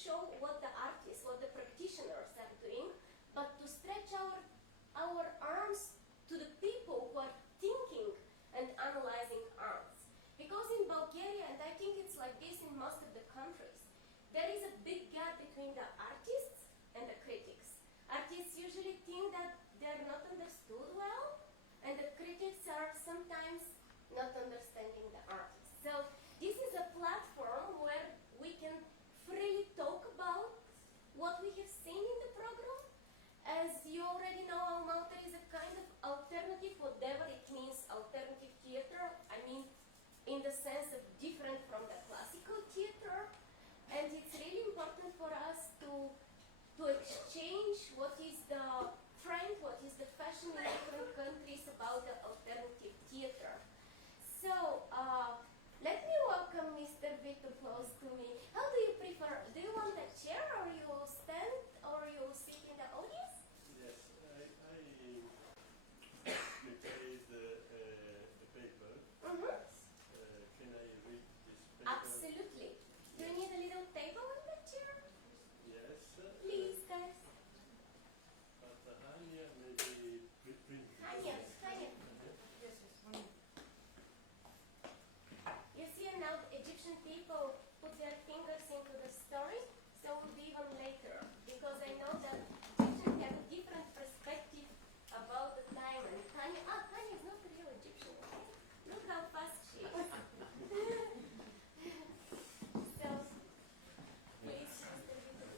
show what the artists, what the practitioners are doing, but to stretch our arms to the people who are thinking and analyzing arts. Because in Bulgaria, and I think it's like this in most of the countries, there is a big gap between the artists and the critics. Artists usually think that they're not understood well, and the critics are sometimes not understanding the artists. So this is a platform where we can freely talk about what we have seen in the program. As you already know, our motto is a kind of alternative, whatever it means, alternative theater. I mean, in the sense of different from the classical theater. And it's really important for us to exchange what is the trend, what is the fashion in different countries about the alternative theater. So, let me welcome Mr. Vito close to me. How do you prefer? Do you want a chair, or you stand, or you sit in the audience? Yes, I prepared the paper. Mm-hmm. Can I read this paper? Absolutely. Do you need a little table in the chair? Yes. Please, guys. But Anya maybe print. Anya. Yes, one. You see now Egyptian people put their fingers into the story, so it will be even later, because I know that Egyptians have a different perspective about the time. And Tanya is not a real Egyptian, okay? Look how fast she is. So, please, Mr. Vito.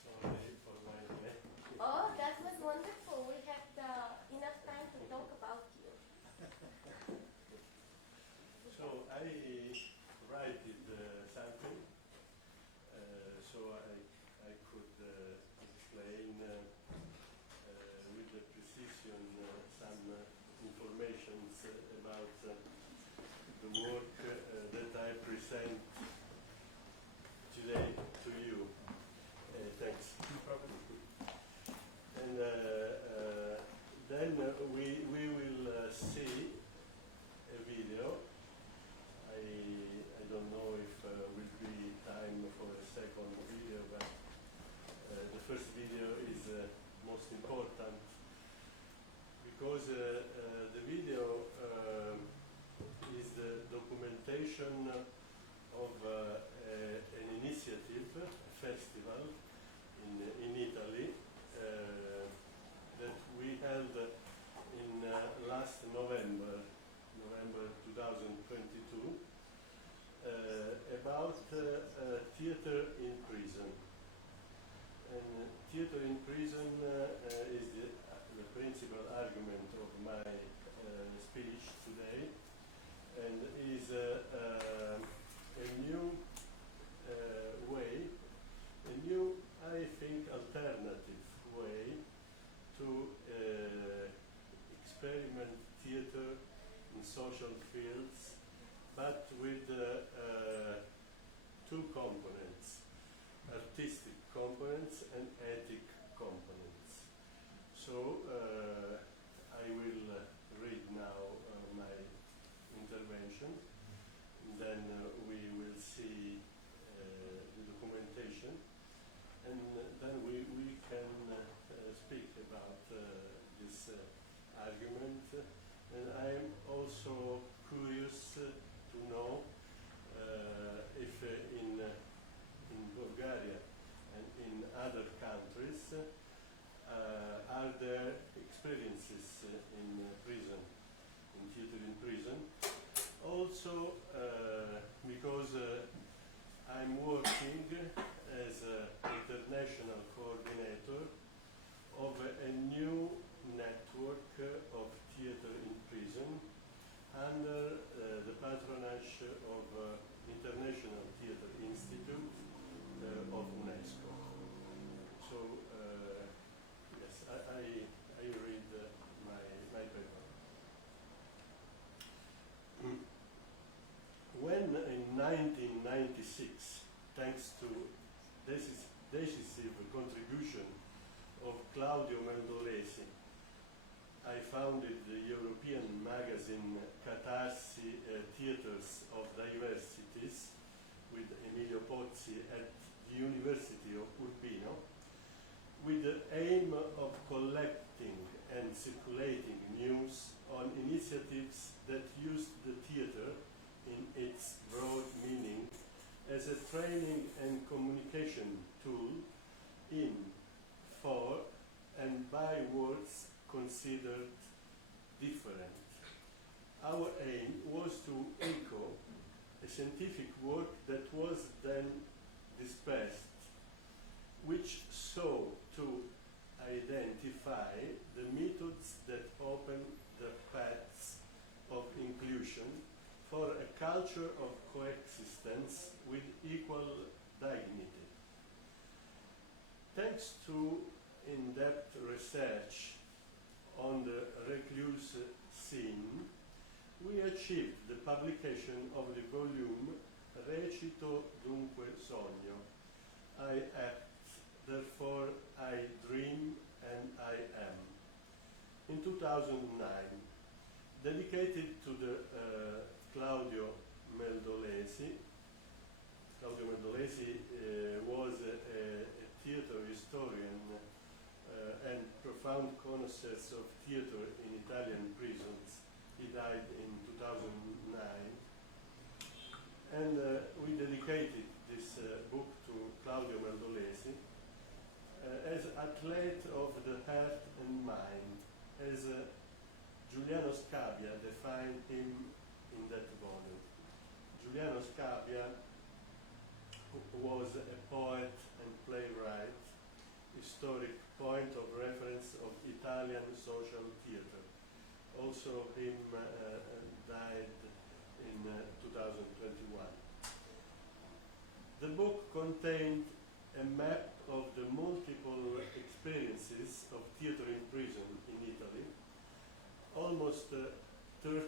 Sorry for my name. Oh, that was wonderful. We had enough time to talk about you. So I write something, so I could explain with the precision some information about the work that I present today to you. Thanks. No problem. And then we will see a video. I don't know if will be time for a second video, but the first video is most important because the video is the documentation of an initiative, a festival in Italy that we held in last November 2022, about theater in prison. And theater in prison is the principal argument of my speech today, and is a new way, a new, I think, alternative way to experiment theater in social fields, but with two components, artistic components and ethic components. So I will read now my intervention, then we will see the documentation, and then we can speak about this argument. And I am also curious to know if in Bulgaria and in other countries are there experiences in prison, in theater in prison. Also because I'm working as an international coordinator of a new network of theater in prison under the patronage of International Theater Institute of UNESCO. So yes, I read my paper. When in 1996, thanks to decisive contribution of Claudio Mendolesi, I founded the European magazine Catarsi-Theatres of Diversities with University of Urbino with the aim of collecting and circulating news on initiatives that used the theatre in its broad meaning as a training and communication tool in, for, and by words considered different. Our aim was to echo a scientific work that was then dispersed, which sought to identify the methods that open the paths of inclusion for a culture of coexistence with equal dignity. Thanks to in-depth research on the recluse scene, we achieved the publication of the volume Recito dunque sogno, I act, therefore I dream and I am, in 2009, dedicated to the Claudio Meldolesi. Claudio Meldolesi was a theatre historian and profound connoisseur of theatre in Italian prisons. He died in 2009. And we dedicated this book to Claudio Meldolesi as athlete of the heart and mind, as Giuliano Scabbia defined him in that volume. Giuliano Scabbia was a poet and playwright, historic point of reference of Italian social theatre. Also him died in 2021. The book contained a map of the multiple experiences of theatre in prison in Italy, almost 30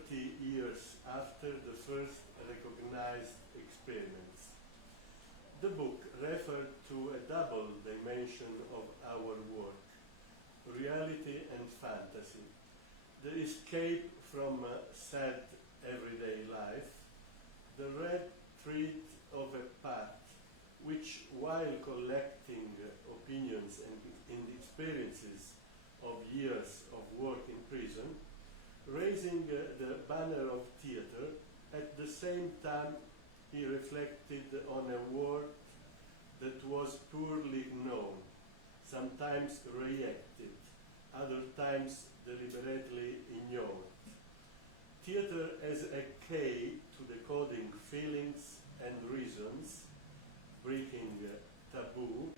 years after the first recognized experiments. The book referred to a double dimension of our work, reality and fantasy, the escape from sad everyday life, the red thread of a path which, while collecting opinions and experiences of years of work in prison, raising the banner of theatre, at the same time he reflected on a world that was poorly known, sometimes reacted, other times deliberately ignored. Theatre as a key to decoding feelings and reasons, breaking taboo,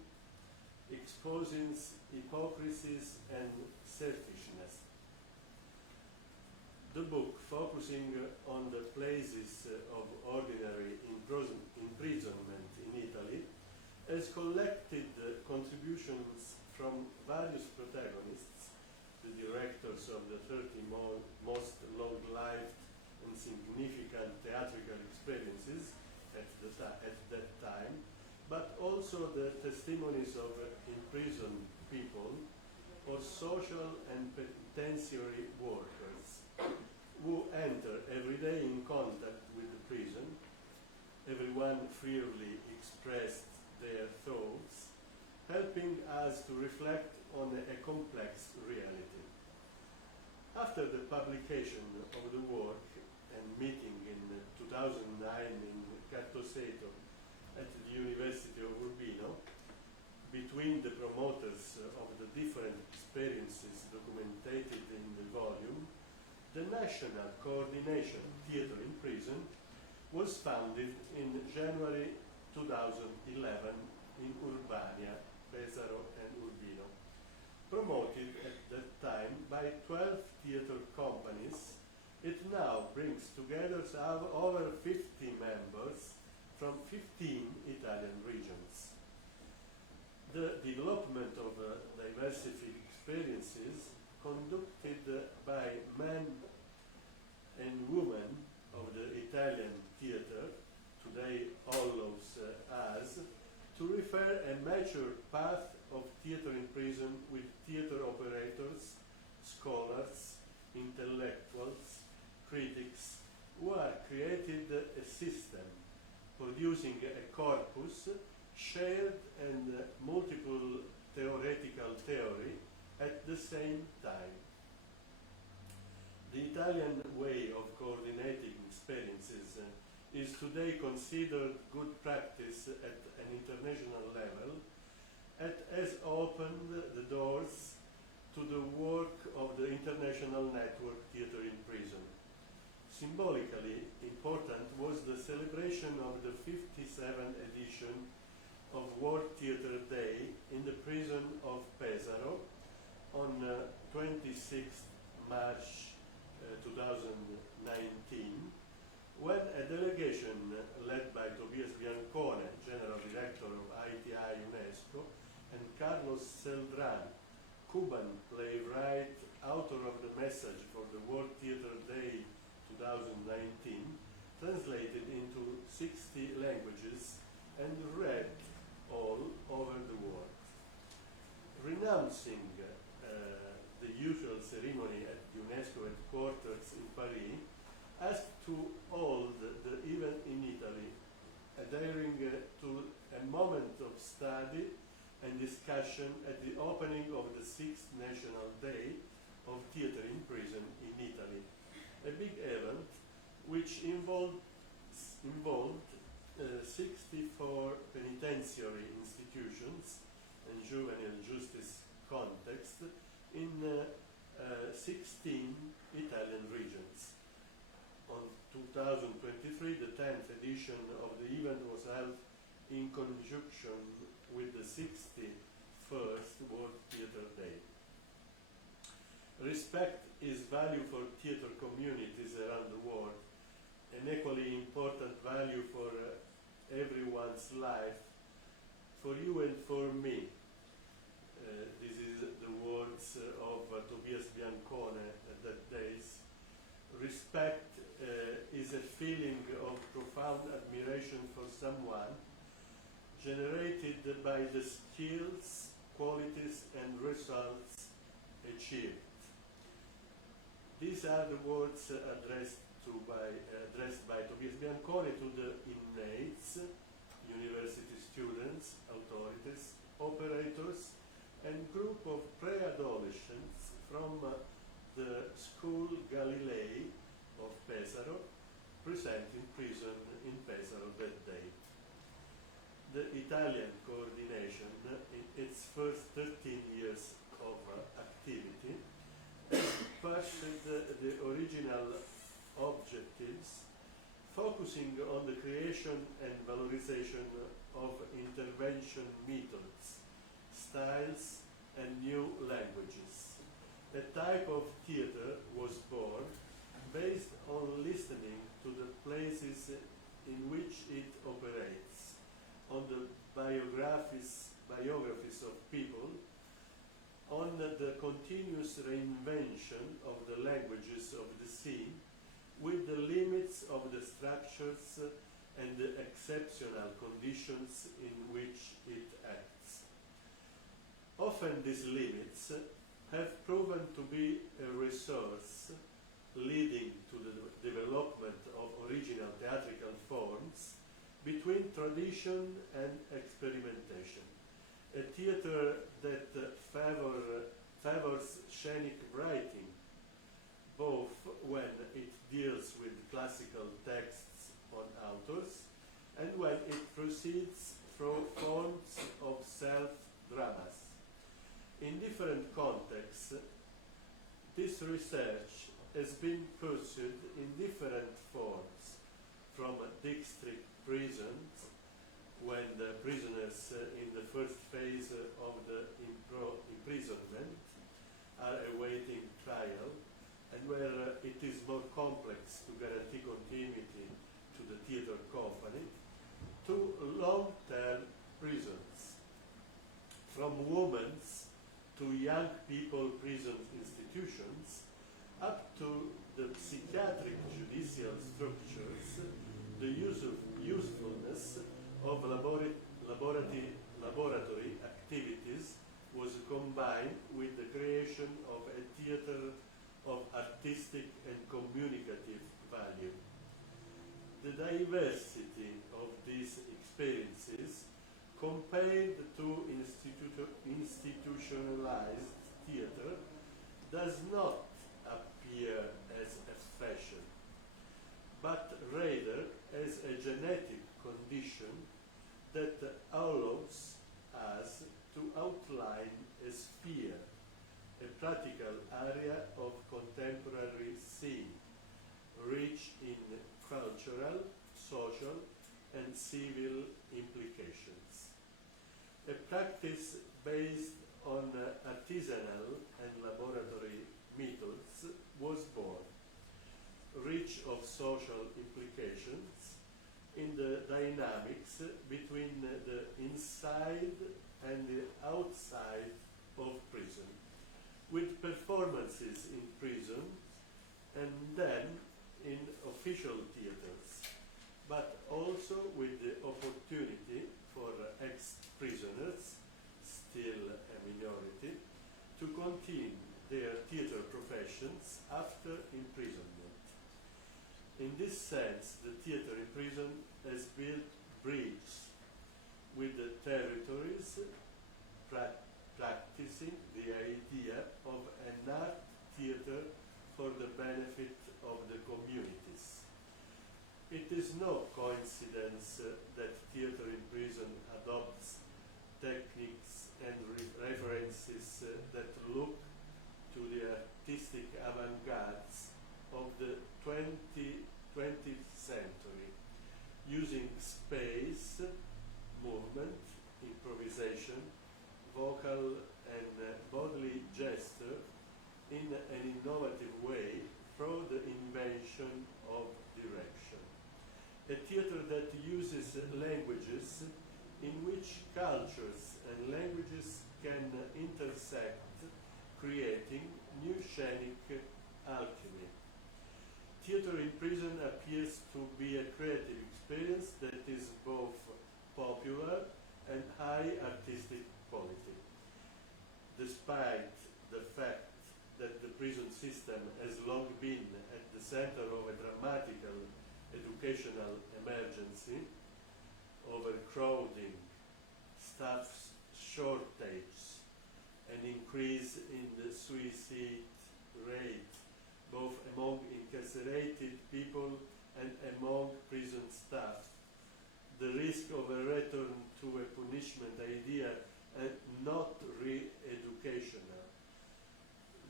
exposing hypocrisies and selfishness. The book, focusing on the places of ordinary imprisonment in Italy, has collected contributions from various protagonists, the directors of the 30 most long-lived and significant theatrical experiences at that time, but also the testimonies of imprisoned people or social and penitentiary workers who enter every day in contact with the prison. Everyone freely expressed their thoughts, helping us to reflect on a complex reality. After the publication of the work and meeting in 2009 in Catarsi-Theatres at the University of Urbino, between the promoters of the different experiences documented in the volume, the National Coordination Theatre in Prison was founded in January 2011 in Urbania, Pesaro and Urbino. Promoted at that time by 12 theatre companies, it now brings together over 50 members from 15 Italian regions. The development of diversity experiences conducted by men and women of the Italian theatre, today follows us, to refer a mature path of theatre in prison with theatre operators, scholars, intellectuals, critics, who have created a system, producing a corpus shared and multiple theoretical theory at the same time. The Italian way of coordinating experiences is today considered good practice at an international level and has opened the doors to the work of the International Network Theatre in Prison. Symbolically important was the celebration of the 57th edition of World Theatre Day in the prison of Pesaro on 26th March 2019, when a delegation led by Tobias Biancone, General Director of ITI UNESCO, and Carlos Celdran, Cuban playwright, author of the message for the World Theatre Day 2019, translated into 60 languages and read all over the world. Renouncing the usual ceremony at UNESCO headquarters in Paris, asked to hold the event in Italy, adhering to a moment of study and discussion at the opening of the 6th National Day of Theatre in Prison in Italy, a big event which involved 64 penitentiary institutions and juvenile justice context in 16 Italian regions. On 2023, the 10th edition of the event was held in conjunction with the 61st World Theatre Day. Respect is value for theatre communities around the world, an equally important value for everyone's life, for you and for me. This is the words of Tobias Biancone at that days. Respect is a feeling of profound admiration for someone, generated by the skills, qualities, and results achieved. These are the words addressed by Tobias Biancone to the inmates, university students, authorities, operators, and group of pre-adolescents from the school Galilei of Pesaro, present in prison in Pesaro that day. The Italian coordination, in its first 13 years of activity, pursued the original objectives, focusing on the creation and valorization of intervention methods, styles, and new languages. A type of theatre was born based on listening to the places in which it operates, on the biographies of people, on the continuous reinvention of the languages of the scene, with the limits of the structures and the exceptional conditions in which it acts. Often these limits have proven to be a resource leading to the development of original theatrical forms between tradition and experimentation. A theatre that favors scenic writing, both when it deals with classical texts on authors and when it proceeds through forms of self-dramas. In different contexts, this research has been pursued in different forms, from district prisons, when the prisoners in the first phase of the imprisonment are awaiting trial, and where it is more complex to guarantee continuity to the theatre company, to long-term prisons, from women's to young people prison institutions, up to the psychiatric judicial structures, the usefulness of laboratory activities was combined with the creation of a theatre of artistic and communicative value. The diversity of these experiences compared to institutionalized theater, does not appear as a fashion, but rather as a genetic condition that allows us to outline a sphere, a practical area of contemporary scene, rich in cultural, social, and civil implications. A practice based on artisanal and laboratory methods was born, rich of social implications in the dynamics between the inside and the outside of prison, with performances in prison and then in official theaters, but also with the opportunity for ex-prisoners, still a minority, to continue their theater professions after imprisonment. In this sense, the theater in prison has built bridges with the territories, practicing the idea of an art theater for the benefit of the communities. It is no coincidence that theater in prison adopts techniques and references that look to the artistic avant-gardes of the 20th century, using space, movement, improvisation, vocal and bodily gesture in an innovative way through the invention of direction. A theater that uses languages in which cultures and languages can intersect, creating new scenic alchemy. Theater in prison appears to be a creative experience that is both popular and high artistic quality. Despite the fact that the prison system has long been at the center of a dramatical educational emergency, overcrowding, staff shortage, an increase in the suicide rate, both among incarcerated people and among prison staff, the risk of a return to a punishment idea and not re-educational.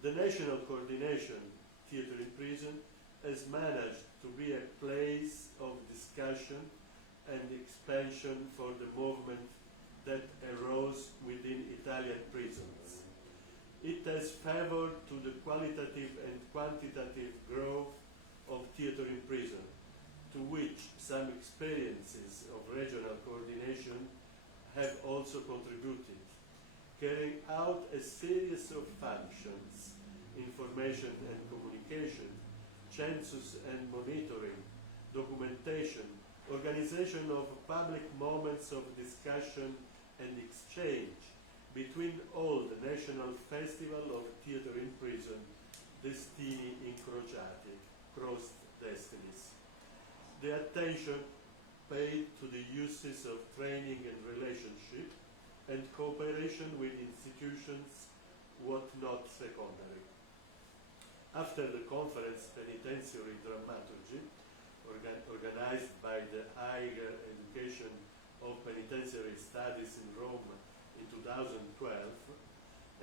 The National Coordination Theatre in Prison has managed to be a place of discussion and expansion for the movement that arose within Italian prisons. It has favored to the qualitative and quantitative growth of theatre in prison, to which some experiences of regional coordination have also contributed, carrying out a series of functions: information and communication, census and monitoring, documentation, organization of public moments of discussion and exchange between all the National Festival of Theatre in Prison, Destini Incrociati, Crossed Destinies. The attention paid to the uses of training and relationship and cooperation with institutions was not secondary. After the conference Penitentiary Dramaturgy, organized by the Higher Education of Penitentiary Studies in Rome in 2012,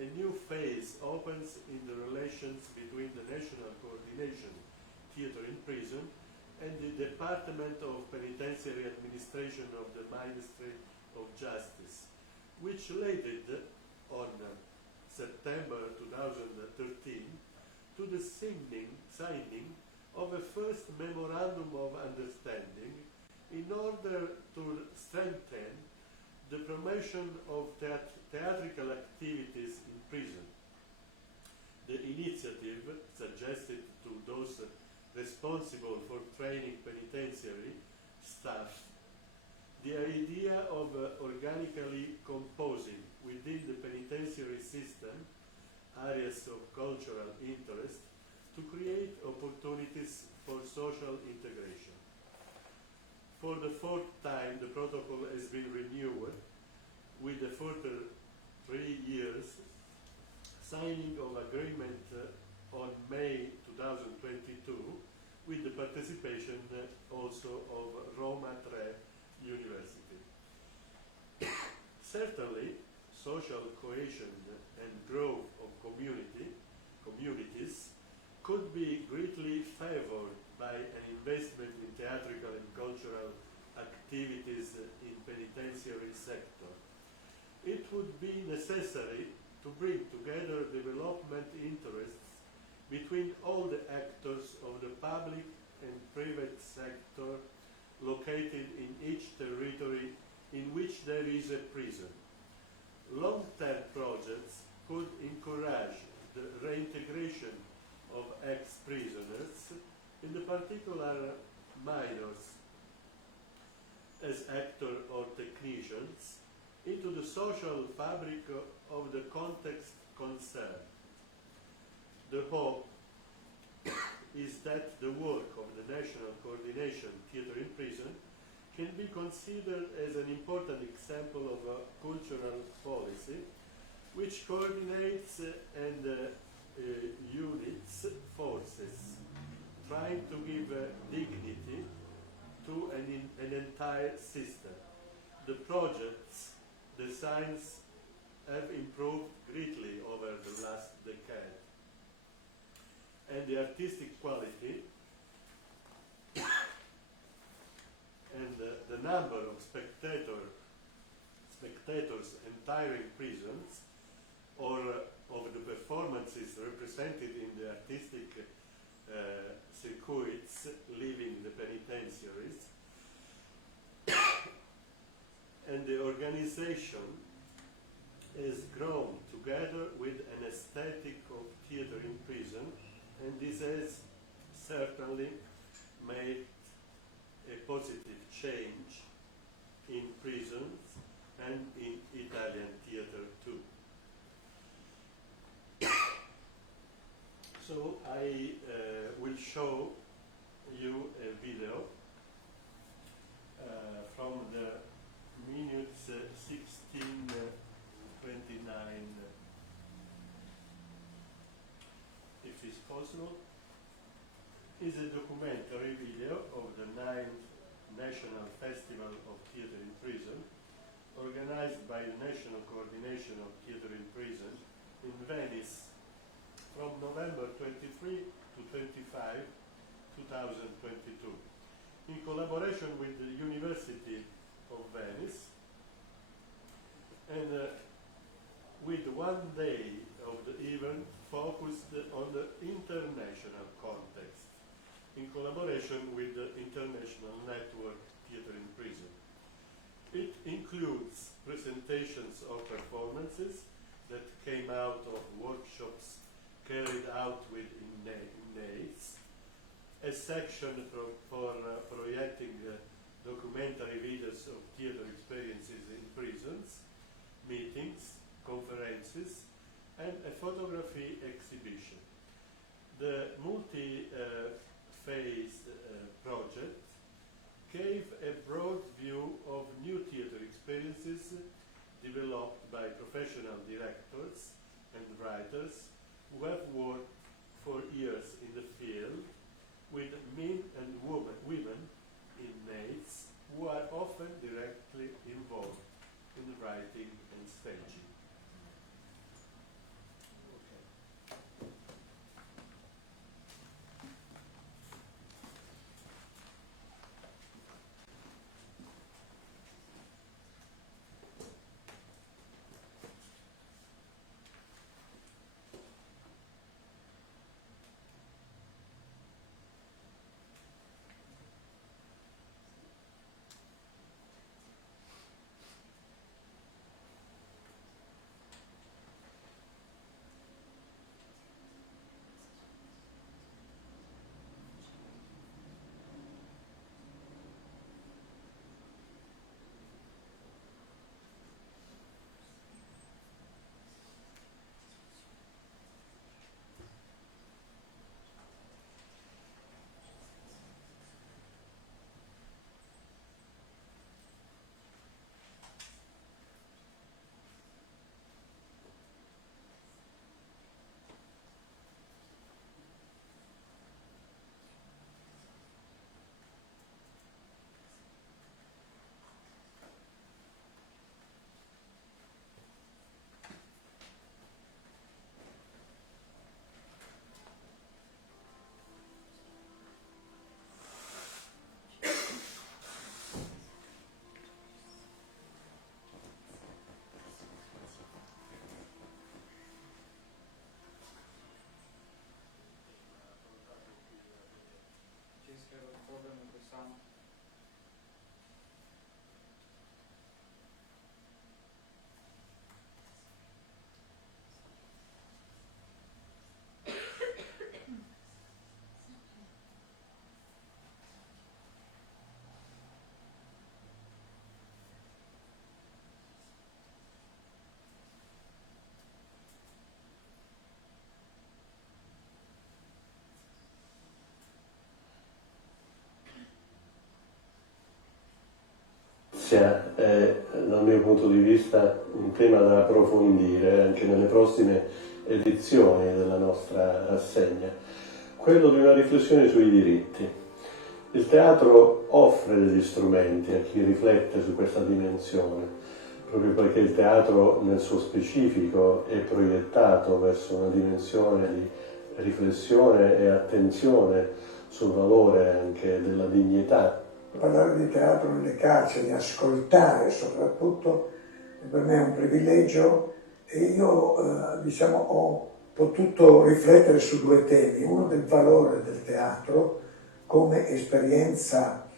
a new phase opens in the relations between the National Coordination Theatre in Prison and the Department of Penitentiary Administration of the Ministry of Justice, which led on September 2013 to the signing of a first memorandum of understanding in order to strengthen the promotion of theatrical activities in prison. The initiative suggested to those responsible for training penitentiary staff the idea of organically composing within the penitentiary system areas of cultural interest to create opportunities for social integration. For the fourth time, the protocol has been renewed with a further 3 years signing of agreement on May 2022 with the participation also of Roma Tre University. Certainly, social cohesion and growth of communities could be greatly favored by an investment in theatrical and cultural activities in penitentiary sector. It would be necessary to bring together development interests between all the actors of the public and private sector located in each territory in which there is a prison. Long-term projects could encourage the reintegration of ex-prisoners, in the particular minors, as actors or technicians, into the social fabric of the context concerned. The hope is that the work of the National Coordination Theatre in Prison can be considered as an important example of a cultural policy which coordinates and units forces, trying to give dignity to an entire system. The project's designs have improved greatly over the last decade, and the artistic quality and the number of spectators entering prisons or of the performances represented in the artistic circuits leaving the penitentiaries and the organization has grown together with an aesthetic of theatre in prison, and this has certainly made a positive change in prisons and in Italian theatre too. So I will show you a video from the minutes 16:29, if it's possible. Is a documentary video of the 9th National Festival of Theatre in Prison, organized by the National Coordination of Theatre in Prison in Venice from November 23 to 25, 2022, in collaboration with the University of Venice, and with one day of the event focused on the international context, in collaboration with the International Network Theatre in Prison. It includes presentations of performances that came out of workshops carried out with inmates, a section for projecting documentary videos of theatre experiences in prisons, meetings, conferences, and a photography exhibition. The multi-phased project gave a broad view of new theatre experiences developed by professional directors and writers who have worked for years in the field with men and women inmates who are often directly involved in writing and staging. dal mio punto di vista un tema da approfondire anche nelle prossime edizioni della nostra rassegna, quello di una riflessione sui diritti. Il teatro offre degli strumenti a chi riflette su questa dimensione, proprio perché il teatro nel suo specifico è proiettato verso una dimensione di riflessione e attenzione sul valore anche della dignità. Parlare di teatro nelle carceri, ascoltare soprattutto, per me è un privilegio e io ho potuto riflettere su due temi, uno del valore del teatro come esperienza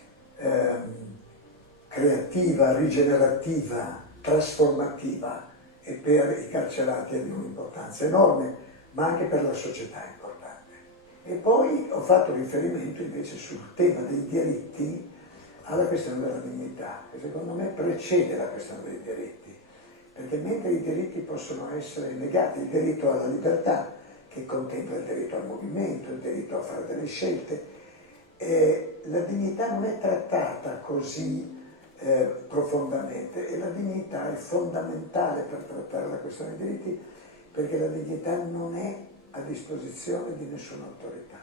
creativa, rigenerativa, trasformativa e per i carcerati è di un'importanza enorme, ma anche per la società è importante. E poi ho fatto riferimento invece sul tema dei diritti alla questione della dignità, che secondo me precede la questione dei diritti, perché mentre i diritti possono essere negati, il diritto alla libertà, che contempla il diritto al movimento, il diritto a fare delle scelte, la dignità non è trattata così profondamente e la dignità è fondamentale per trattare la questione dei diritti, perché la dignità non è a disposizione di nessuna autorità.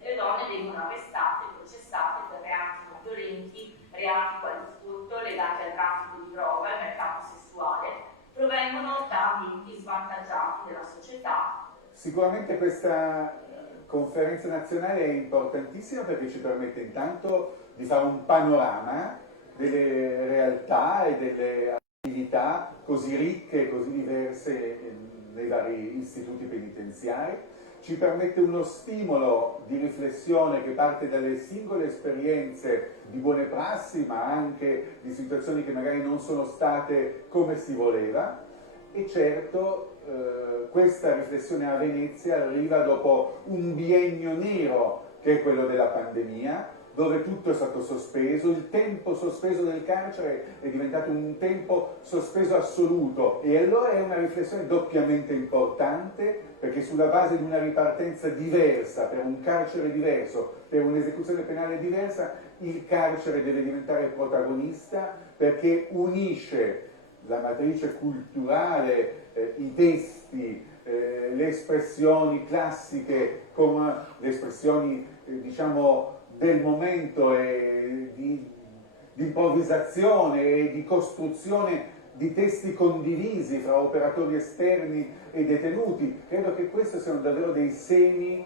Le donne vengono arrestate e processate per reati non violenti, reati quali furto legati al traffico di droga e mercato sessuale, provengono da ambienti svantaggiati della società. Sicuramente questa conferenza nazionale è importantissima perché ci permette intanto di fare un panorama delle realtà e delle attività così ricche e così diverse nei vari istituti penitenziari, ci permette uno stimolo di riflessione che parte dalle singole esperienze di buone prassi, ma anche di situazioni che magari non sono state come si voleva, e certo questa riflessione a Venezia arriva dopo un biennio nero che è quello della pandemia, dove tutto è stato sospeso, il tempo sospeso del carcere è diventato un tempo sospeso assoluto e allora è una riflessione doppiamente importante perché sulla base di una ripartenza diversa, per un carcere diverso, per un'esecuzione penale diversa, il carcere deve diventare protagonista perché unisce la matrice culturale, i testi, le espressioni classiche come le espressioni diciamo del momento e di improvvisazione e di costruzione di testi condivisi fra operatori esterni e detenuti. Credo che questi siano davvero dei semi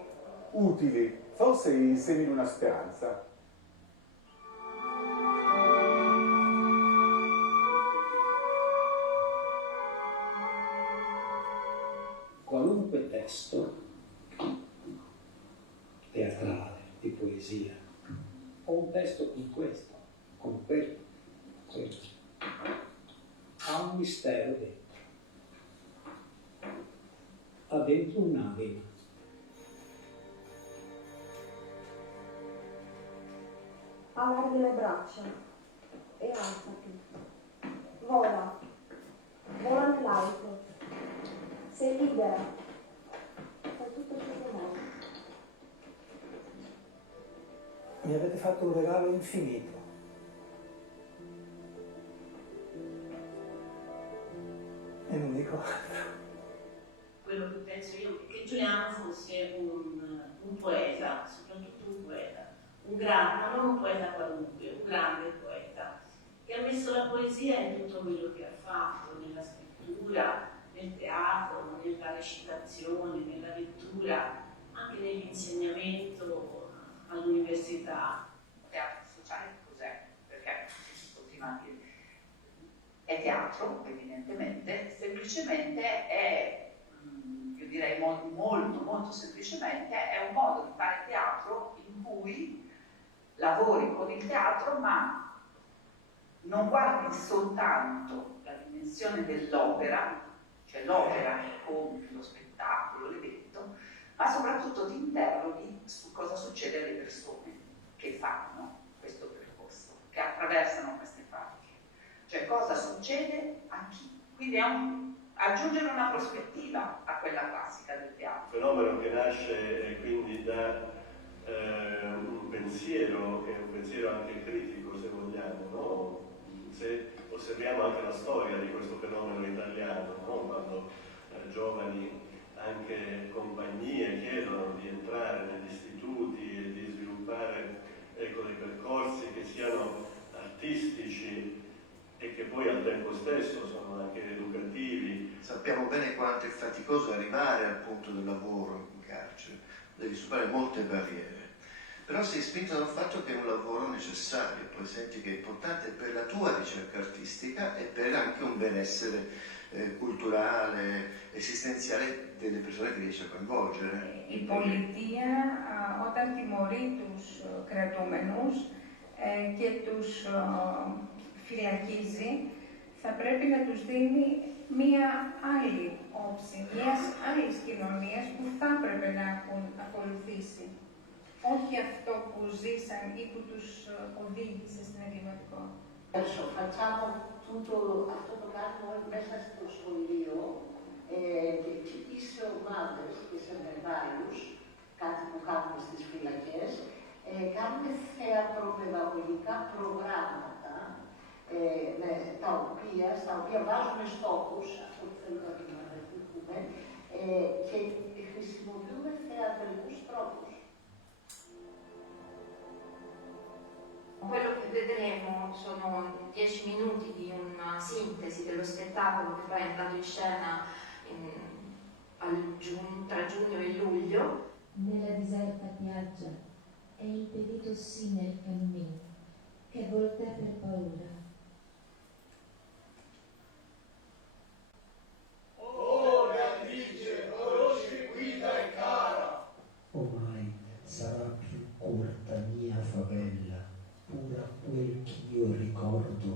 utili, forse i semi di una speranza. Qualunque testo teatrale, di poesia, o un testo come questo, come quello, ha un mistero dentro, ha dentro un'anima. Allarghi le braccia e alzati, vola nell'alto, sei libera, fai tutto ciò che vuoi. Mi avete fatto un regalo infinito. E non dico altro. Quello che penso io è che Giuliano fosse un poeta, soprattutto un poeta, ma non un poeta qualunque, un grande poeta, che ha messo la poesia in tutto quello che ha fatto, nella scrittura, nel teatro, nella recitazione, nella lettura, anche nell'insegnamento all'università. Teatro sociale cos'è? Perché si continua a dire è teatro, evidentemente, semplicemente è, io direi molto semplicemente, è un modo di fare teatro in cui lavori con il teatro ma non guardi soltanto la dimensione dell'opera, cioè l'opera come lo spettacolo, l'evento, ma soprattutto ti interroghi su cosa succede alle persone che fanno questo percorso, che attraversano queste pratiche. Cioè cosa succede a chi. Quindi è aggiungere una prospettiva a quella classica del teatro. Un fenomeno che nasce quindi da un pensiero, che è un pensiero anche critico se vogliamo, no? Se osserviamo anche la storia di questo fenomeno italiano, no? Quando giovani, anche compagnie, chiedono di entrare negli istituti e di sviluppare, ecco, dei percorsi che siano artistici e che poi al tempo stesso sono anche educativi. Sappiamo bene quanto è faticoso arrivare al punto del lavoro in carcere, devi superare molte barriere, però sei spinto dal fatto che è un lavoro necessario, poi senti che è importante per la tua ricerca artistica e per anche un benessere culturale, esistenziale delle persone che riesci a coinvolgere. Η πολιτεία όταν τιμωρεί τους κρατούμενους και τους φυλακίζει, θα πρέπει να τους δίνει μία άλλη όψη, μιας άλλης κοινωνίας που θα έπρεπε να έχουν ακολουθήσει. Όχι αυτό που ζήσαν ή που τους οδήγησε στην εγκληματικότητα. Facciamo tutto αυτό το κάνουμε μέσα στο σχολείο και τις ομάδες και σε νερβάριους, κάτι που κάνουμε στις φυλακές, κάνουμε θεατροπαιδαγωγικά προγράμματα στα οποία βάζουμε στόχους, αυτό που θέλουμε να πούμε, και χρησιμοποιούμε θεατρικούς τρόπους. Quello che vedremo sono 10 minuti di una sintesi dello spettacolo che poi è andato in scena tra giugno e luglio. Nella deserta piaggia è impedito sì nel cammino, che volta per paura. Oh Beatrice, conosci guida e cara. Ormai sarà più corta mia favella, pura quel ch'io ricordo,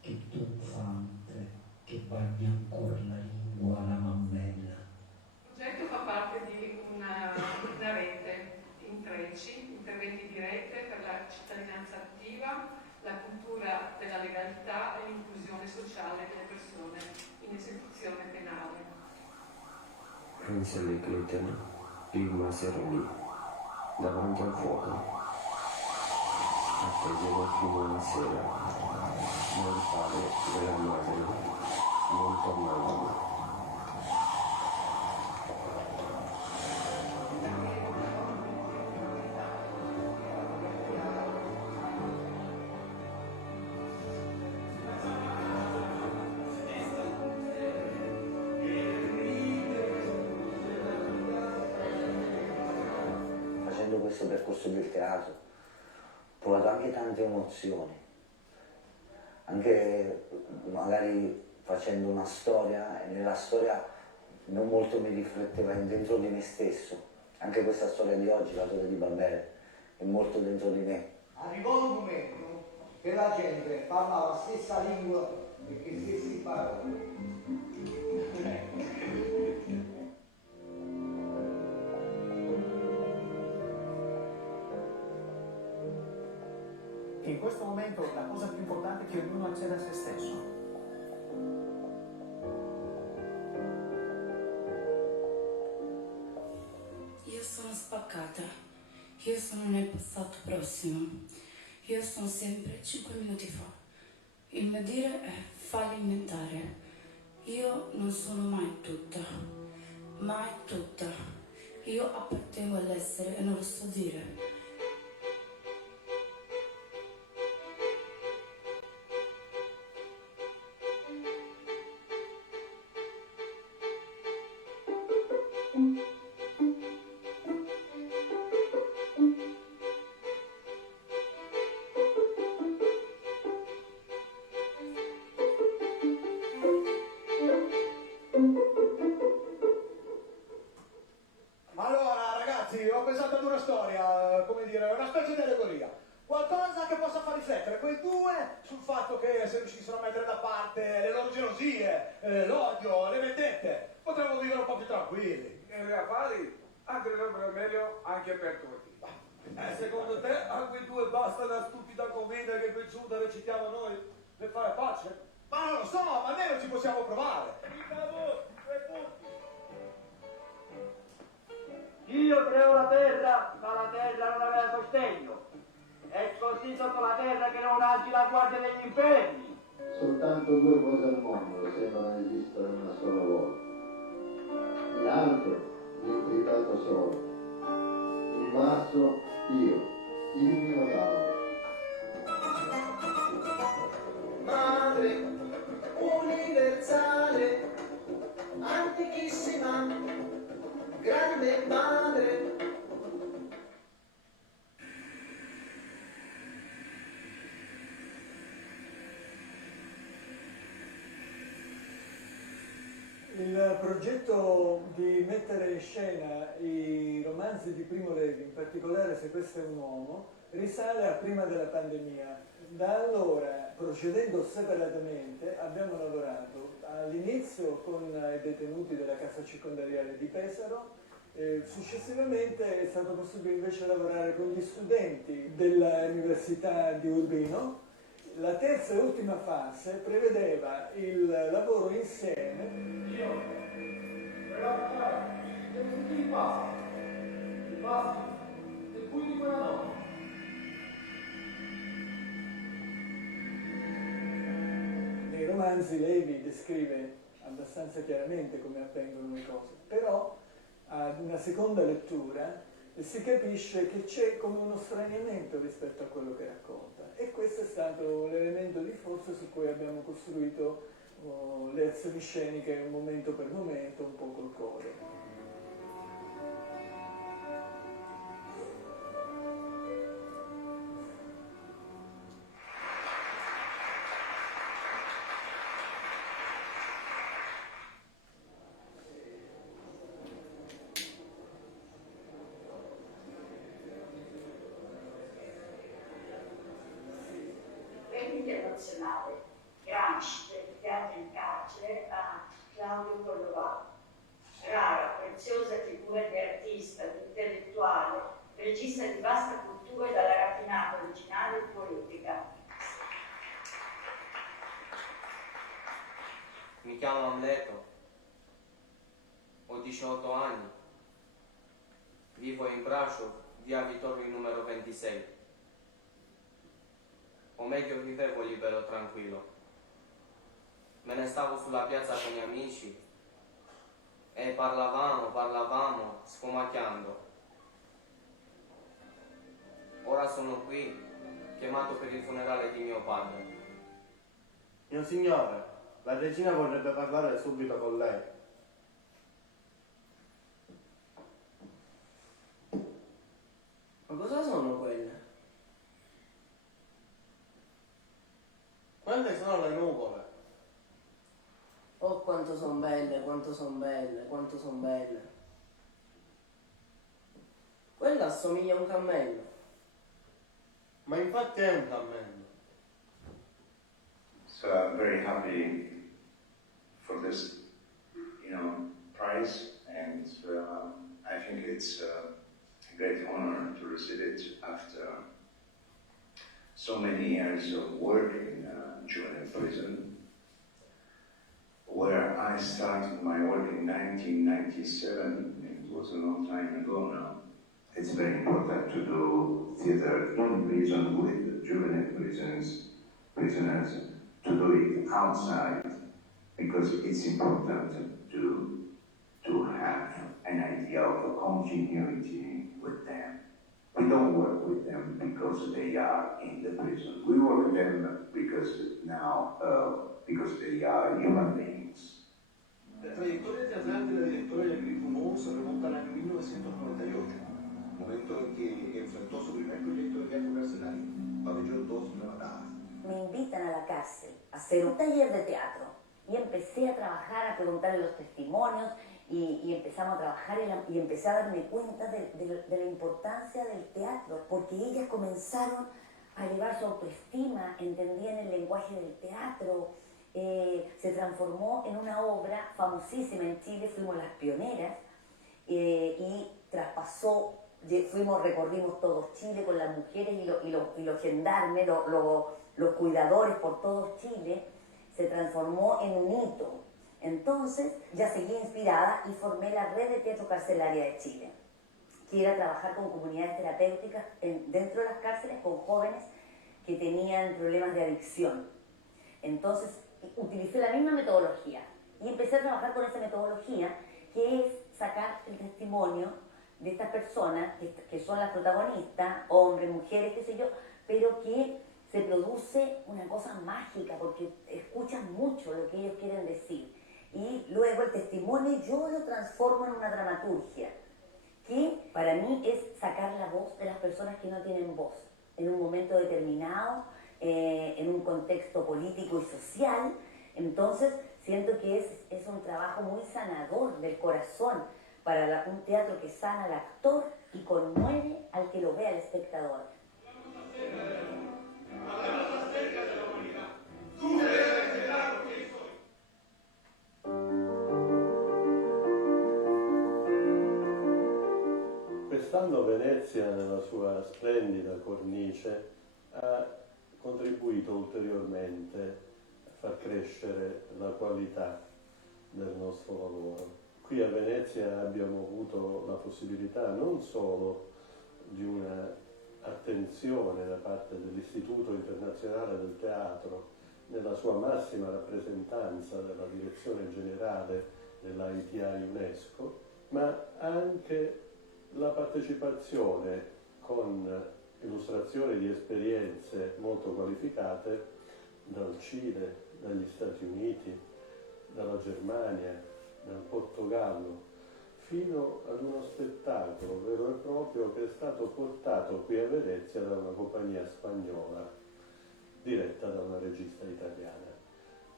che trionfante, che bagna ancor la lingua alla mammella. Il progetto fa parte di una rete intrecci, interventi di rete per la cittadinanza attiva, la cultura della legalità e l'inclusione sociale delle persone in esecuzione penale. Anzi le cretane rimasero lì, davanti al fuoco. Attesero fino alla sera, ma il padre e la madre non tornavano. Facendo questo percorso del teatro ho provato anche tante emozioni, anche magari facendo una storia e nella storia non molto mi rifletteva dentro di me stesso. Anche questa storia di oggi, la Torre di Babele, è molto dentro di me. Arrivò un momento che la gente parla la stessa lingua e che stessi parole. Che in questo momento la cosa più importante è che ognuno acceda a se stesso. Io sono spaccata, io sono nel passato prossimo, io sono sempre 5 minuti fa. Il mio dire è fallimentare. Io non sono mai tutta, mai tutta. Io appartengo all'essere e non lo so dire. Allora ragazzi, ho pensato ad una storia, come dire, una specie di allegoria. Qualcosa che possa far riflettere quei due sul fatto che se riuscissero a mettere da parte le loro gelosie, l'odio, le vendette, potremmo vivere un po' più tranquilli. E le affari andrebbero meglio anche per tutti. Secondo te a quei due basta la stupida commedia che qui giù recitiamo noi per fare pace? Ma non lo so, ma almeno ci possiamo provare. Dio creò la terra, ma la terra non aveva sostegno. È così sotto la terra che non alzi la guardia degli inferni. Soltanto due cose al mondo sembrano esistere una sola volta. L'altro, l'intricato solo. Il basso, io, il mio tavolo. Madre universale, antichissima, grande madre. Il progetto di mettere in scena i romanzi di Primo Levi, in particolare Se questo è un uomo, risale a prima della pandemia. Da allora, procedendo separatamente, abbiamo lavorato all'inizio con i detenuti della casa circondariale di Pesaro, successivamente è stato possibile invece lavorare con gli studenti dell'Università di Urbino. La terza e ultima fase prevedeva il lavoro insieme. Nei romanzi Levi descrive abbastanza chiaramente come avvengono le cose, però ad una seconda lettura si capisce che c'è come uno straniamento rispetto a quello che racconta, e questo è stato l'elemento di forza su cui abbiamo costruito le azioni sceniche momento per momento, un po' col cuore. Internazionale, Gramsci del teatro in carcere a Claudio Collovà, rara, preziosa figura di artista, di intellettuale, regista di vasta cultura e dalla raffinata, originale e poetica. Mi chiamo Amleto, ho 18 anni, vivo in Brasov, via Vittorio numero 26. O meglio vivevo libero tranquillo. Me ne stavo sulla piazza con gli amici e parlavamo, sfumacchiando. Ora sono qui, chiamato per il funerale di mio padre. Mio signore, la regina vorrebbe parlare subito con lei. Ma cosa sono quelle? Quelle sono le nuvole. Oh, quanto son belle, quanto son belle, quanto son belle. Quella assomiglia a un cammello. Ma infatti è un cammello. So I'm very happy for this, prize, and I think it's a great honor to receive it after so many years of work in juvenile prison, where I started my work in 1997. It was a long time ago now. It's very important to do theater in prison with juvenile prisoners, to do it outside, because it's important to have an idea of a continuity with them. We don't work with them because they are in the prison. We work with them because they are human beings. La trayectoria teatral de la directora Aenigma University se remonta al año 1998, momento en que enfrentó su primer proyecto de teatro carcelario, Pabellón 2 Nueva Taja. Me invitan a la cárcel a hacer un taller de teatro y empecé a trabajar, a preguntarle los testimonios y empezamos a trabajar y empecé a darme cuenta de la importancia del teatro, porque ellas comenzaron a elevar su autoestima, entendían el lenguaje del teatro, se transformó en una obra famosísima en Chile, fuimos las pioneras y traspasó, recorrimos todo Chile con las mujeres y los gendarmes, los cuidadores por todo Chile, se transformó en un hito. Entonces ya seguí inspirada y formé la Red de Teatro Carcelaria de Chile, que era trabajar con comunidades terapéuticas dentro de las cárceles con jóvenes que tenían problemas de adicción. Entonces utilicé la misma metodología y empecé a trabajar con esa metodología, que es sacar el testimonio de estas personas que son las protagonistas, hombres, mujeres, qué sé yo, pero que se produce una cosa mágica porque escuchan mucho lo que ellos quieren decir. Y luego el testimonio yo lo transformo en una dramaturgia, que para mí es sacar la voz de las personas que no tienen voz en un momento determinado, en un contexto político y social. Entonces siento que es un trabajo muy sanador del corazón para un teatro que sana al actor y conmueve al que lo ve, al espectador. Quest'anno Venezia, nella sua splendida cornice, ha contribuito ulteriormente a far crescere la qualità del nostro lavoro. Qui a Venezia abbiamo avuto la possibilità non solo di una attenzione da parte dell'Istituto Internazionale del Teatro nella sua massima rappresentanza della direzione generale dell'ITI UNESCO, ma anche la partecipazione con illustrazione di esperienze molto qualificate dal Cile, dagli Stati Uniti, dalla Germania, dal Portogallo, fino ad uno spettacolo vero e proprio che è stato portato qui a Venezia da una compagnia spagnola diretta da una regista italiana.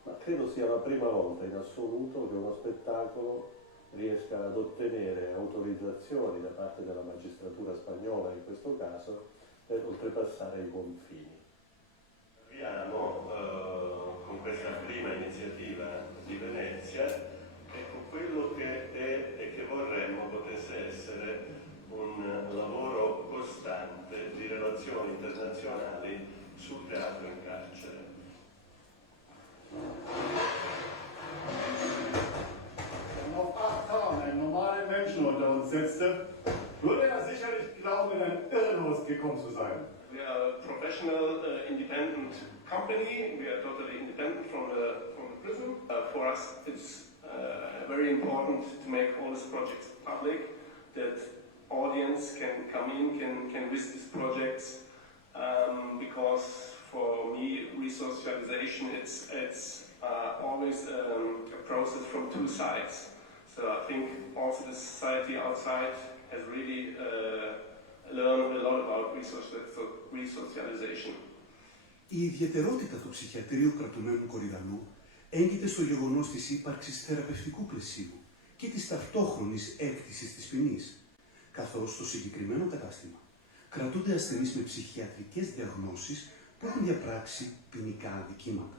Ma credo sia la prima volta in assoluto che uno spettacolo riesca ad ottenere autorizzazioni da parte della magistratura spagnola, in questo caso, per oltrepassare i confini. Abbiamo con questa prima iniziativa di Venezia, ecco, quello che è e che vorremmo potesse essere un lavoro costante di relazioni internazionali sul teatro in carcere. Auf 8 Tagen einen normalen Menschen unter uns setzte, würde er sicherlich glauben, in ein Irrenhaus gekommen zu sein. We are a professional, independent company. We are totally independent from the prison. For us, it's very important to make all these projects public, that audience can come in, can visit these projects, because for me, resocialization, it's always a process from two sides. So I think also the society outside has really learned a lot about resocialization. Η ιδιαιτερότητα του ψυχιατρίου κρατουμένου Κορυδαλού έγκυται στο γεγονός της ύπαρξης θεραπευτικού πλαισίου και της ταυτόχρονης έκτησης της ποινής, καθώς στο συγκεκριμένο κατάστημα κρατούνται ασθενείς με ψυχιατρικές διαγνώσεις που έχουν διαπράξει ποινικά αδικήματα.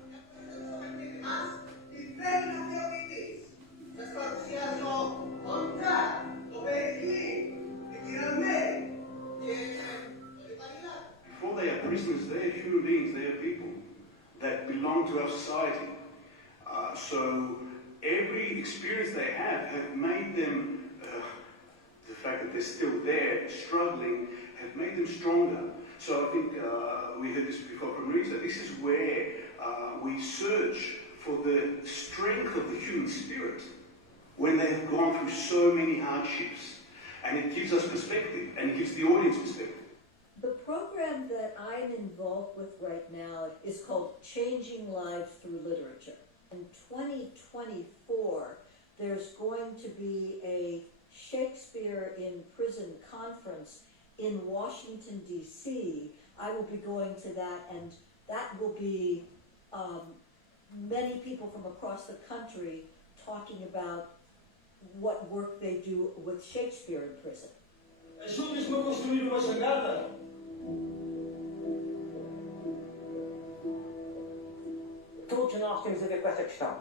Before they are prisoners, they are human beings, they are people that belong to our society. So every experience they have made them, the fact that they're still there, struggling, have made them stronger. So I think we heard this before from Risa, this is where we search for the strength of the human spirit when they have gone through so many hardships. And it gives us perspective, and it gives the audience perspective. The program that I'm involved with right now is called Changing Lives Through Literature. In 2024, there's going to be a Shakespeare in Prison conference in Washington, D.C. I will be going to that, and that will be many people from across the country talking about what work they do with Shakespeare in prison. Ajudem-me a construir uma jangada. Todos nós temos a ver com esta questão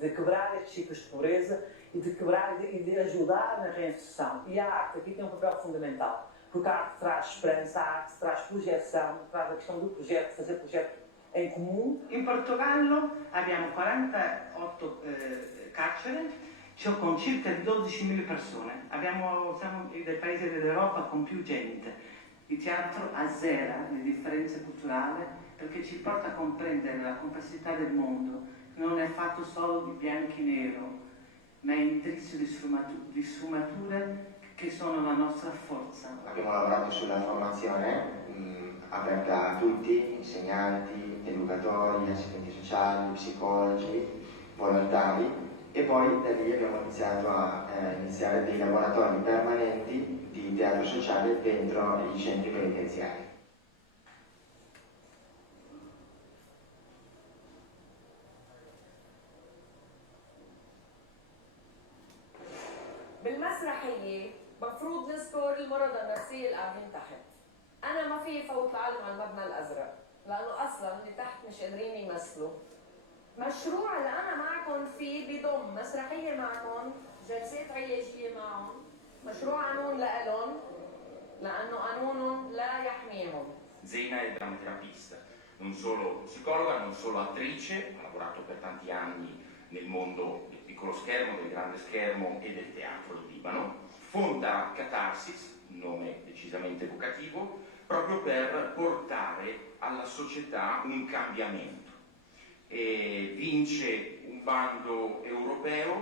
de quebrar estes ciclos de pobreza e de quebrar e de ajudar na reinserção. E a arte aqui tem um papel fundamental, porque a arte traz esperança, a arte traz projeção, traz a questão do projeto, fazer projeto em comum. In Portogallo abbiamo 48 carceri con circa 12.000 persone. Siamo dei paesi dell'Europa con più gente. Il teatro azzera le differenze culturali perché ci porta a comprendere la complessità del mondo, che non è fatto solo di bianco e nero, ma è intriso di sfumature che sono la nostra forza. Abbiamo lavorato sulla formazione aperta a tutti, insegnanti, educatori, assistenti sociali, psicologi, volontari, e poi da lì abbiamo iniziato a iniziare dei laboratori permanenti di teatro sociale dentro i centri penitenziari. بالمسرحية مفروض نذكر المرضى النفسية اللي قاعدين تحت. أنا ما في فوت العالم على المبنى الأزرق، لأنه أصلاً اللي تحت مش قادرين يمثلوا. مشروع اللي أنا معكم فيه بيضم مسرحية معكم، جلسات علاجية معهم، مشروع قانون لإلهم، لأنه قانونهم لا يحميهم. Zena è drammaterapista, non solo psicologa, non solo attrice, ha lavorato per tanti anni nel mondo del piccolo schermo, del grande schermo e del teatro di Libano. Fonda Catarsis, nome decisamente evocativo, proprio per portare alla società un cambiamento. E vince un bando europeo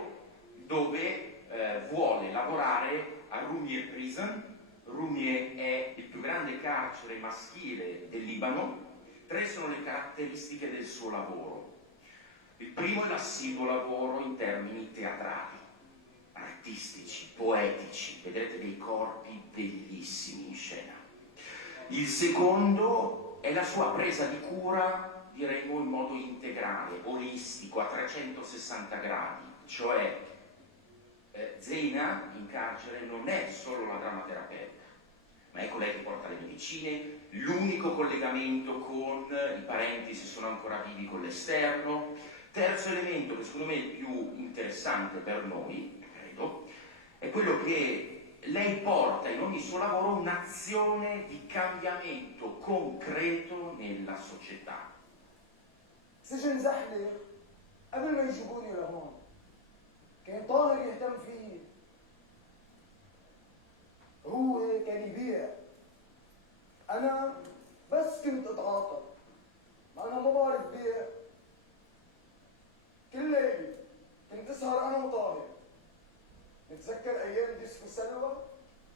dove vuole lavorare a Rumie Prison. Rumie è il più grande carcere maschile del Libano. Tre sono le caratteristiche del suo lavoro. Il primo è l'assiduo lavoro in termini teatrali, artistici, poetici, vedrete dei corpi bellissimi in scena. Il secondo è la sua presa di cura, diremmo in modo integrale, olistico, a 360 gradi, cioè Zena in carcere non è solo la drammaterapeuta, ma è colei che porta le medicine, l'unico collegamento con i parenti se sono ancora vivi con l'esterno. Terzo elemento, che secondo me è il più interessante per noi, credo, è quello che lei porta in ogni suo lavoro un'azione di cambiamento concreto nella società. سجن زحلق قبل ما يجيبوني لهون كان طاهر يهتم فيه، هو كان يبيع، أنا بس كنت أتعاطى، أنا ما بعرف بيع. كل ليلة كنت أسهر أنا وطاهر نتذكر أيام ديسكو سلوى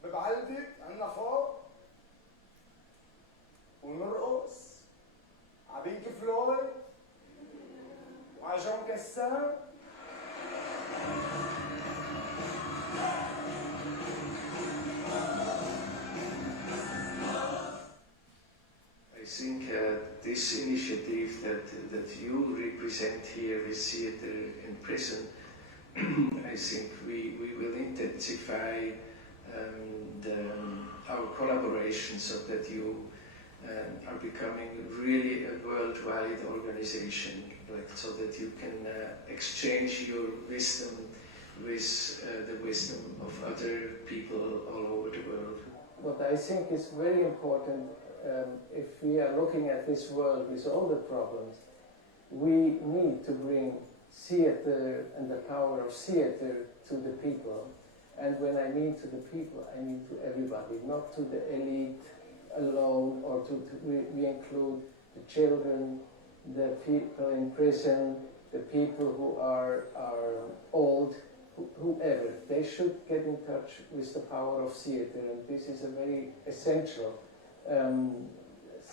ببعلبك عنا فوق ونرقص عبيك فلوي وعجون كسان. I think this initiative that you represent here with theater in prison, I think we will intensify our collaboration so that you are becoming really a worldwide organization, so that you can exchange your wisdom with the wisdom of other people all over the world. What I think is very important, if we are looking at this world with all the problems, we need to bring theater and the power of theater to the people. And when I mean to the people, I mean to everybody, not to the elite alone, or we include the children, the people in prison, the people who are old, whoever. They should get in touch with the power of theater, and this is a very essential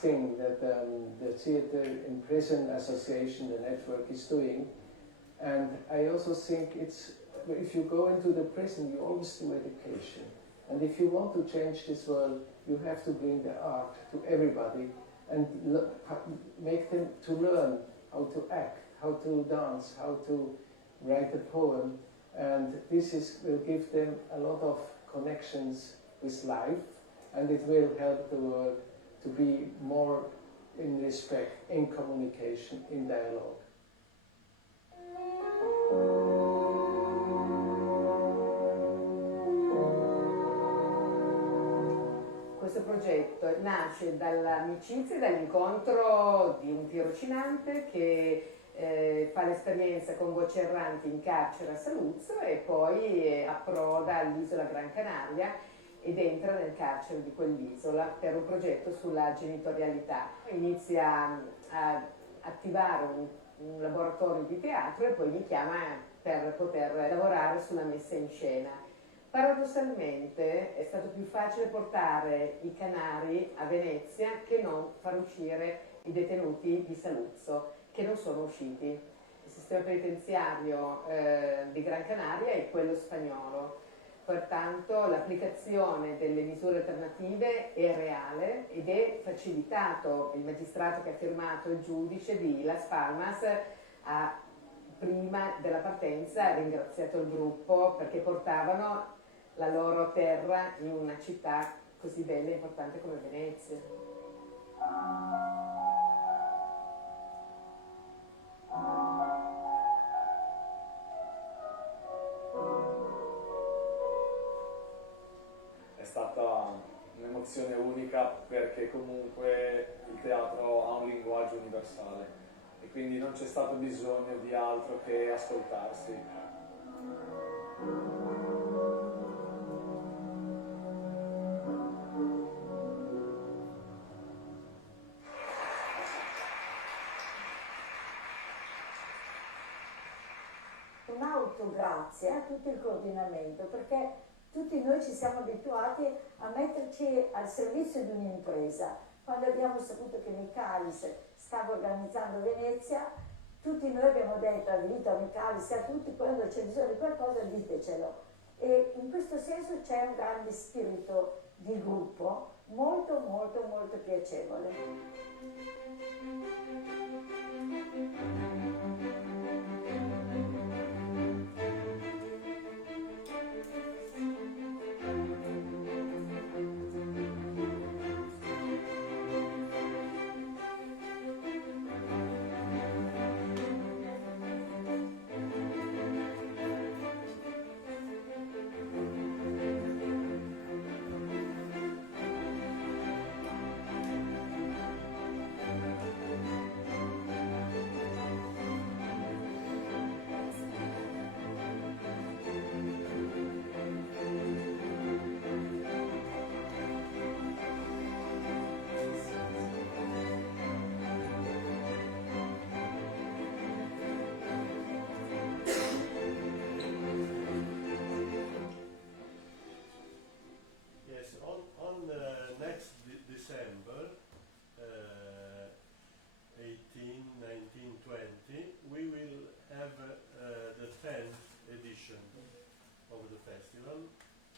thing that the Theater in Prison Association, the network, is doing. And I also think it's, if you go into the prison, you always do education. And if you want to change this world, you have to bring the art to everybody and make them to learn how to act, how to dance, how to write a poem. And this will give them a lot of connections with life, and it will help the world to be more in respect, in communication, in dialogue. Questo progetto nasce dall'amicizia e dall'incontro di un tirocinante che fa l'esperienza con voci erranti in carcere a Saluzzo e poi approda all'isola Gran Canaria ed entra nel carcere di quell'isola per un progetto sulla genitorialità. Inizia a attivare un laboratorio di teatro e poi mi chiama per poter lavorare sulla messa in scena. Paradossalmente è stato più facile portare i canari a Venezia che non far uscire i detenuti di Saluzzo, che non sono usciti. Il sistema penitenziario di Gran Canaria è quello spagnolo, pertanto l'applicazione delle misure alternative è reale ed è facilitato. Il magistrato che ha firmato, il giudice di Las Palmas, ha prima della partenza ha ringraziato il gruppo perché portavano la loro terra in una città così bella e importante come Venezia. È stata un'emozione unica perché comunque il teatro ha un linguaggio universale e quindi non c'è stato bisogno di altro che ascoltarsi. Grazie a tutto il coordinamento, perché tutti noi ci siamo abituati a metterci al servizio di un'impresa. Quando abbiamo saputo che Michalis stava organizzando Venezia, tutti noi abbiamo detto a Vito, a Michalis, a tutti, quando c'è bisogno di qualcosa ditecelo. E in questo senso c'è un grande spirito di gruppo, molto molto molto piacevole. December 18, 19, 20, we will have the 10th edition of the festival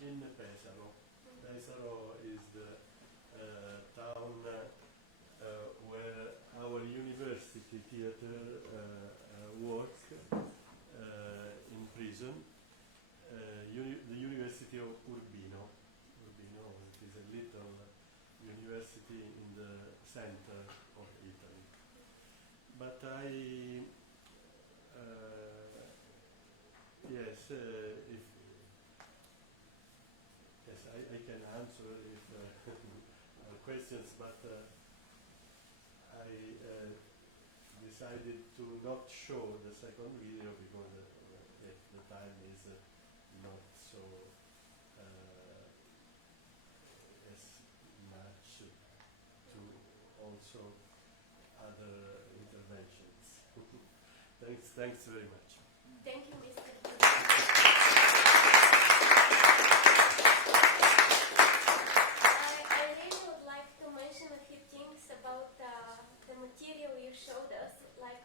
in Pesaro. Pesaro is the town where our university theatre works in prison, the University of Urbino. Urbino is a little university in the center of Italy. But I, I can answer if questions, but I decided to not show the second video because the time is not so as much to also other interventions. Thanks very much. Thank you, Mr. I really would like to mention a few things about the material you showed us. Like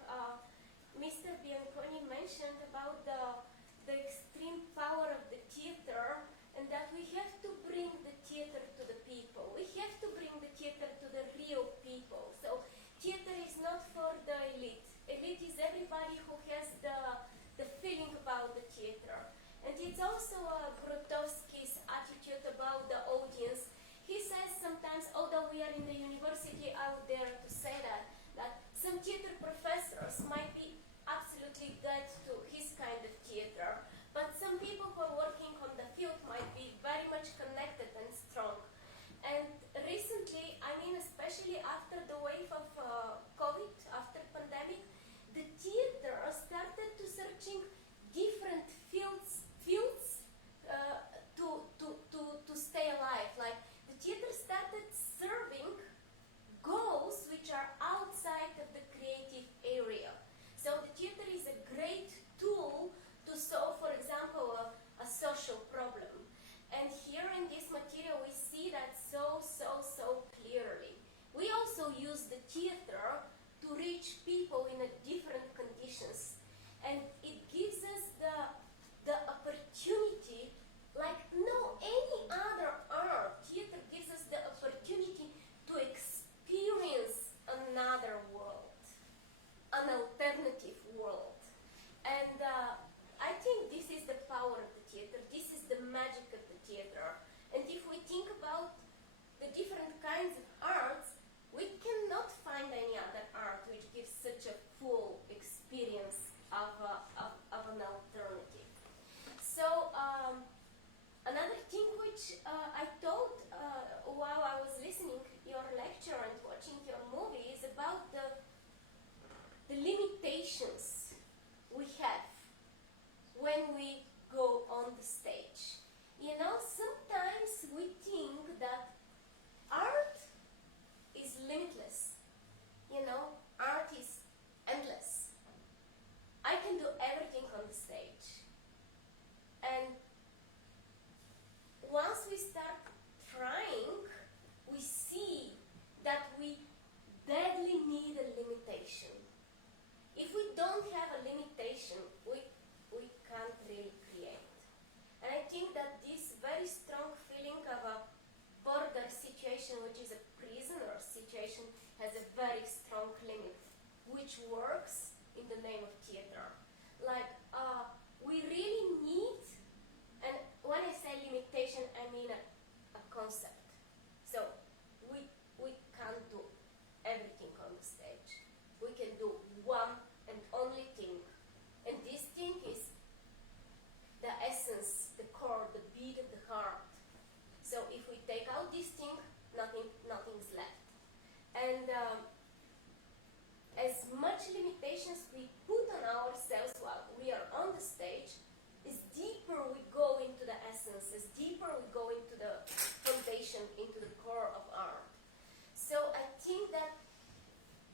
Mr. Bianconi mentioned about the extreme power of the theater, and that we have to bring the theater to the people. We have to bring the theater to the real people. So theater is not for the elite. Elite is everybody who has the feeling about the theater. And it's also Grotowski's attitude about the audience. He says sometimes, although we are in the university out there to say that some theater professors might be absolutely dead to his kind situation, which is a prisoner situation, has a very strong limit, which works in the name of theater. Like, we really need, and when I say limitation, I mean a concept. So, we can't do everything on the stage. We can do one and only thing. And this thing is the essence, the core, the beat of the heart. So if we take out this thing, nothing's left. And as much limitations we put on ourselves while we are on the stage, as deeper we go into the essence, as deeper we go into the foundation, into the core of art. So I think that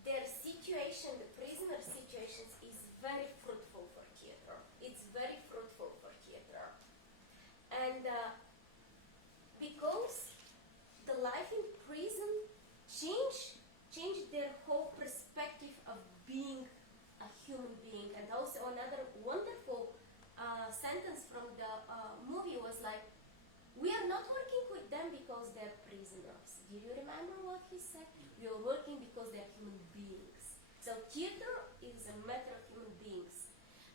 their situation, the prisoner situations, is very fruitful for theater. It's very fruitful for theater. And because the life in prison changed their whole perspective of being a human being. And also another wonderful sentence from the movie was like, we are not working with them because they're prisoners. Do you remember what he said? We are working because they're human beings. So theater is a matter of human beings.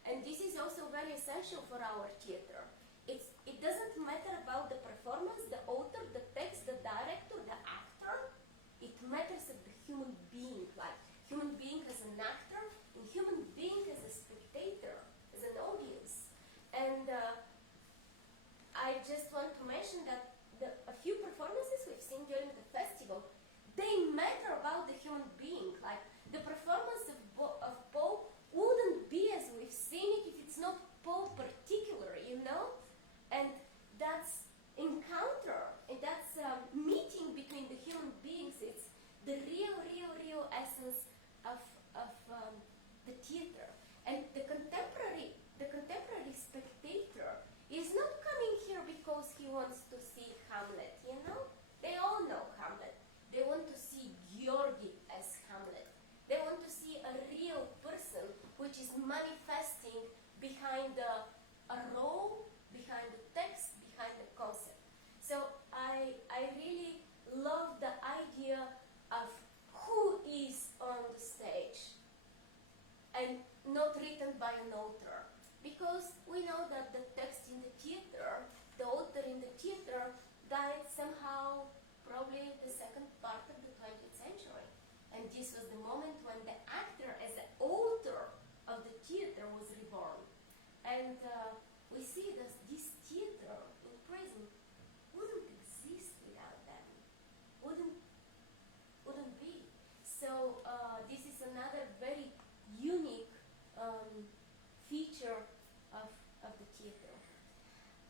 And this is also very essential for our theater. It doesn't matter about the performance, the author, the text, the director, the actor. It matters of the human being. Like, human being as an actor, and human being as a spectator, as an audience. And I just want to mention that a few performances we've seen during the festival, they matter about the human being. Like, the performance of Poe wouldn't be as we've seen it if it's not Poe particular, you know? And that's encounter, and that's meeting between the human beings. It's the real essence of the theater. And the contemporary spectator is not coming here because he wants to see Hamlet, you know? They all know Hamlet. They want to see Georgi as Hamlet. They want to see a real person which is manifesting behind a role, behind the text, behind the concept. So I really love the idea of who is on the stage and not written by an author. Because we know that the text in the theater, the author in the theater, died somehow probably the second part of the 20th century. And this was the moment when the actor as the author of the theater was reborn. And we see that this theater in prison wouldn't exist without them. Wouldn't be. So this is another very unique feature of the theater.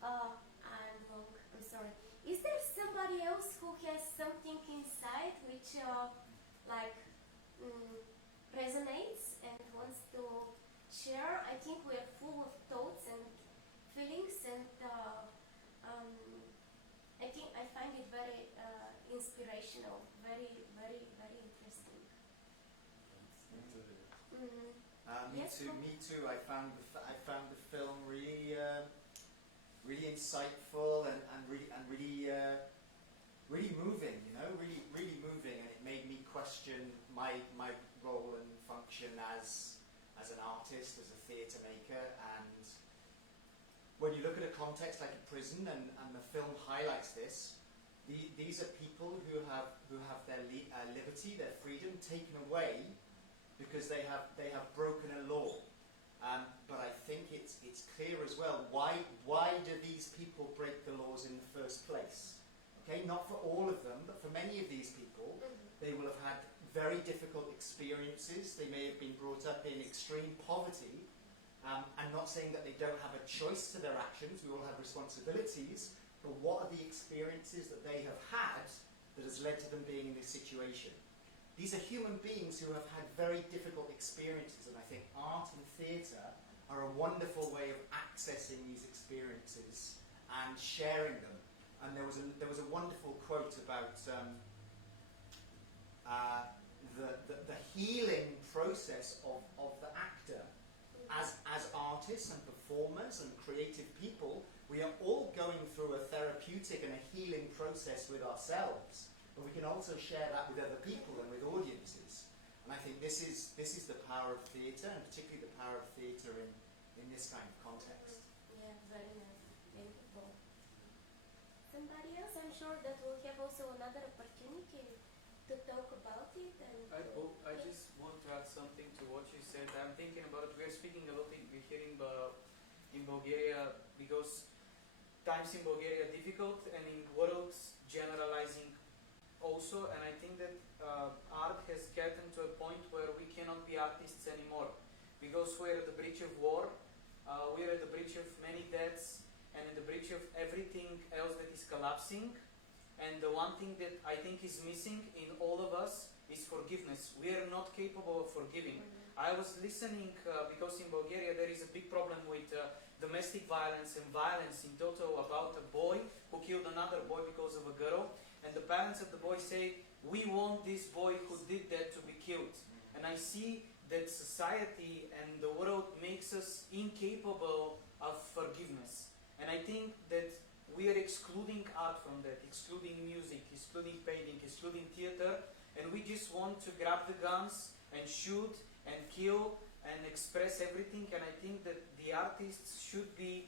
I'm sorry. Is there somebody else who has something inside which resonates and wants to share? I think we are full of thoughts and feelings, and I find it very inspirational, very, very, very interesting. Me too. I found the film really insightful and really moving. You know, really moving, and it made me question my role and function as an artist, as a theatre maker. And when you look at a context like a prison, and the film highlights this, these are people who have their liberty, their freedom taken away because they have broken a law. But I think it's clear as well, why do these people break the laws in the first place? Okay, not for all of them, but for many of these people, they will have had very difficult experiences. They may have been brought up in extreme poverty. I'm not saying that they don't have a choice to their actions. We all have responsibilities. But what are the experiences that they have had that has led to them being in this situation? These are human beings who have had very difficult experiences, and I think art and theatre are a wonderful way of accessing these experiences and sharing them. And there was a wonderful quote about the healing process of the actor. As artists and performers and creative people, we are all going through a therapeutic and a healing process with ourselves. but we can also share that with other people and with audiences. And I think this is the power of theatre, and particularly the power of theatre in this kind of context. Yeah, very nice. Thank you, Paul. Somebody else? I'm sure that we'll have also another opportunity to talk about it. And I just want to add something to what you said. I'm thinking about it. We're speaking a lot here in Bulgaria because times in Bulgaria are difficult, and in world generalizing also. And I think that art has gotten to a point where we cannot be artists anymore because we're at the bridge of war, we're at the bridge of many deaths, and at the bridge of everything else that is collapsing. And the one thing that I think is missing in all of us is forgiveness. We are not capable of forgiving. I was listening because in Bulgaria there is a big problem with domestic violence and violence in total about a boy who killed another boy because of a girl. And the parents of the boy say, we want this boy who did that to be killed. And I see that society and the world makes us incapable of forgiveness. And I think that we are excluding art from that, excluding music, excluding painting, excluding theater, and we just want to grab the guns and shoot and kill and express everything. And I think that the artists should be,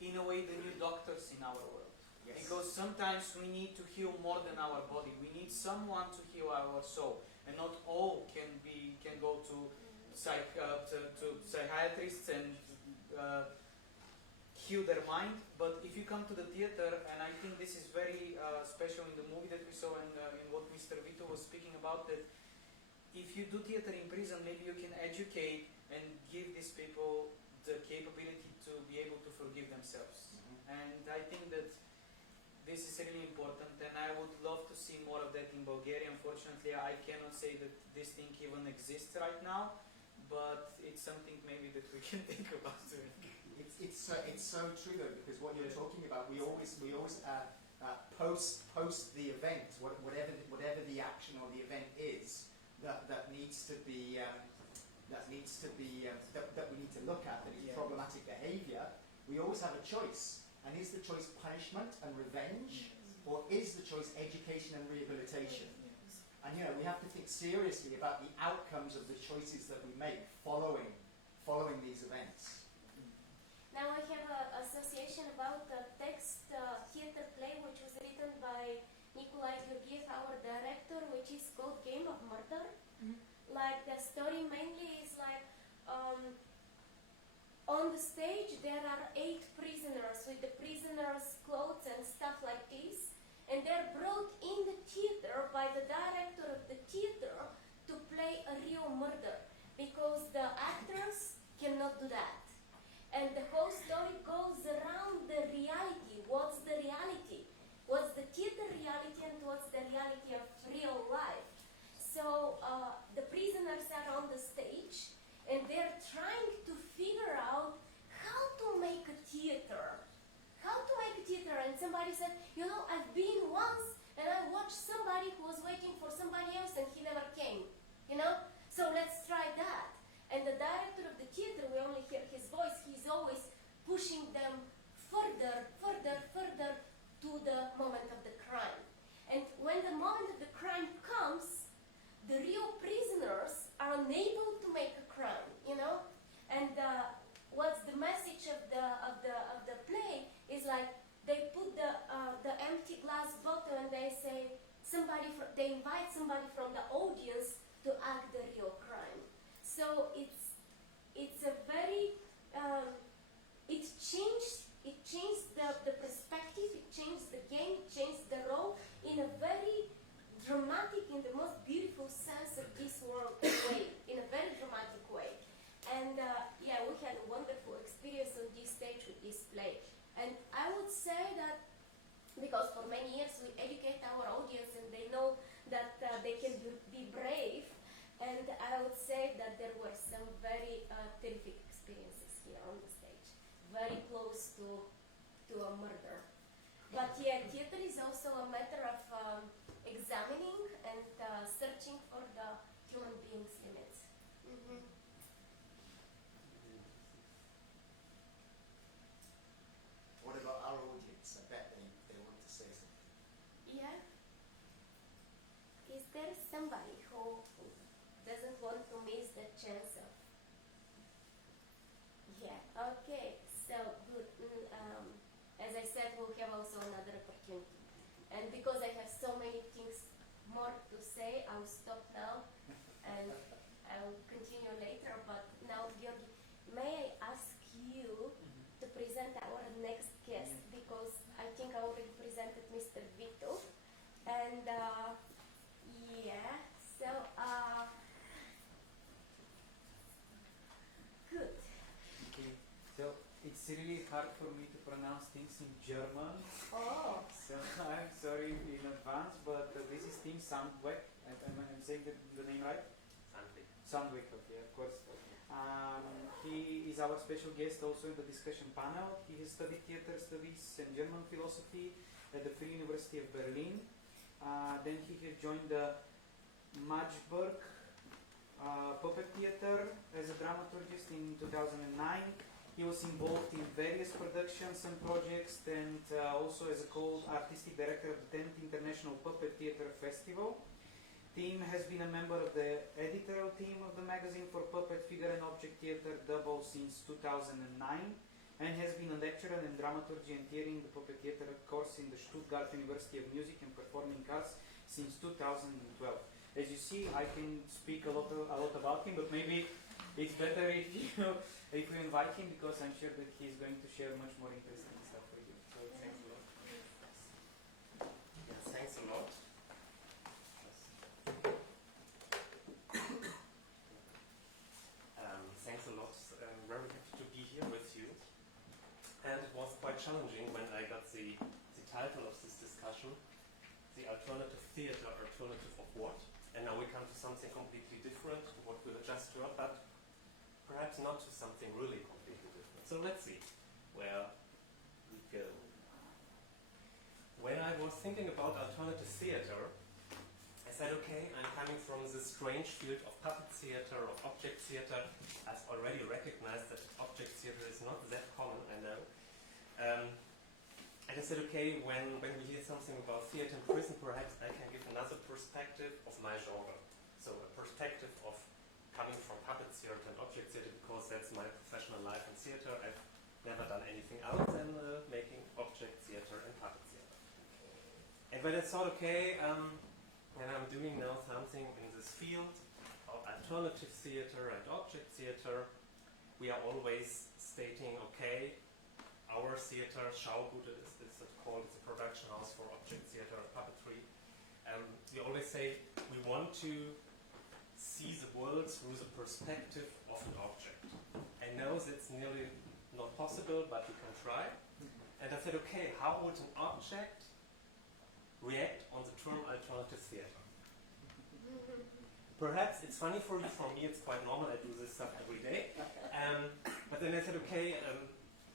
in a way, the new doctors in our world. Yes. Because sometimes we need to heal more than our body. We need someone to heal our soul, and not all can go to psychiatrists and heal their mind. But if you come to the theater, and I think this is very special in the movie that we saw and in what Mr. Vito was speaking about, that if you do theater in prison, maybe you can educate and give these people the capability to be able to forgive themselves. And I think that this is really important, and I would love to see more of that in Bulgaria. Unfortunately, I cannot say that this thing even exists right now, but it's something maybe that we can think about doing. It's so true though, because what you're talking about, we always post the event, whatever the action or the event is that we need to look at, that is problematic behaviour. We always have a choice. And is the choice punishment and revenge, or is the choice education and rehabilitation? And we have to think seriously about the outcomes of the choices that we make following these events. Now I have an association about the text theater play which was written by Nikolai Georgiev, our director, which is called Game of Murder. Like the story mainly is like on the stage there are 8 prisoners with the prisoners' clothes and stuff like this, and they're brought in the theater by the director of the theater to play a real murder because the actors cannot do that. And the whole story goes around the reality. What's the reality? What's the theater reality and what's the reality of real life? So the prisoners are on the stage and they're trying to figure out how to make a theater. And somebody said, I've been once and I watched somebody who was waiting for somebody else and he never came. So let's try that. And the director of the theater, we only hear his voice, he's always pushing them further to the moment of the crime. And when the moment of the crime comes, the real prisoners are unable to make a crime, And what's the message of the play is like they put the empty glass bottle and they say they invite somebody from the audience to act the real crime. So it's a very it changed the perspective, it changed the game, it changed the role in a very dramatic, in the most beautiful sense of this word way, in a very dramatic way. And we had a wonderful experience on this stage with this play. And I would say that because for many years we educate our audience and they know that they can be brave, and I would say that there were some very terrific experiences here on the stage, very close to a murder. But theater is also a matter of examining and searching for the human being's limits. What about our audience? I bet they want to say something. Yeah. there somebody who doesn't want to miss the chance of? Yeah, okay, so good. As I said, we'll have also another opportunity. And because I have so many things more to say, I'll stop now and I'll continue later. But now, Georgi, may I ask you to present our next guest, because I think I already presented Mr. Vito. And yeah, so good. Okay, so it's really hard for me to pronounce things in German. Oh. So I'm sorry in advance, but this is Team Sandweg. I'm saying the name right? Sandweg. Sandweg, okay, of course. He is our special guest also in the discussion panel. He has studied theater studies and German philosophy at the Free University of Berlin. Then he has joined the Magdeburg Puppet Theatre as a dramaturgist in 2009. He was involved in various productions and projects, and also as a co-artistic director of the 10th International Puppet Theatre Festival. Tim has been a member of the editorial team of the magazine for puppet, figure and object theatre Double since 2009, and has been a lecturer in dramaturgy and theory in the puppet theatre course in the Stuttgart University of Music and Performing Arts since 2012. As you see, I can speak a lot about him, but maybe it's better if you invite him, because I'm sure that he's going to share much more interesting stuff for you. So thanks a lot. Yes, thanks a lot. Thanks a lot. I'm very happy to be here with you. And it was quite challenging when I got the title of this discussion, the alternative theatre, alternative of what? And now we come to something completely different to what we just heard, but perhaps not to something really completely different. So let's see where we go. When I was thinking about alternative theatre, I said, okay, I'm coming from this strange field of puppet theatre, of object theatre. I've already recognized that object theatre is not that common, I know. And I said, okay, when we hear something about theatre in prison, perhaps I can give another perspective of my genre. So a perspective of coming from puppet theatre and object theatre, because that's my professional life in theatre. I've never done anything else than making object theatre and puppet theatre. And when I thought, okay, and I'm doing now something in this field of alternative theatre and object theatre, we are always stating, okay, our theatre, Schaubude is called, it's a production house for object theatre and puppetry. We always say we want to see the world through the perspective of an object. I know that's nearly not possible, but we can try. And I said, okay, how would an object react on the term alternative theatre? Perhaps it's funny for you, for me it's quite normal, I do this stuff every day. But then I said, okay,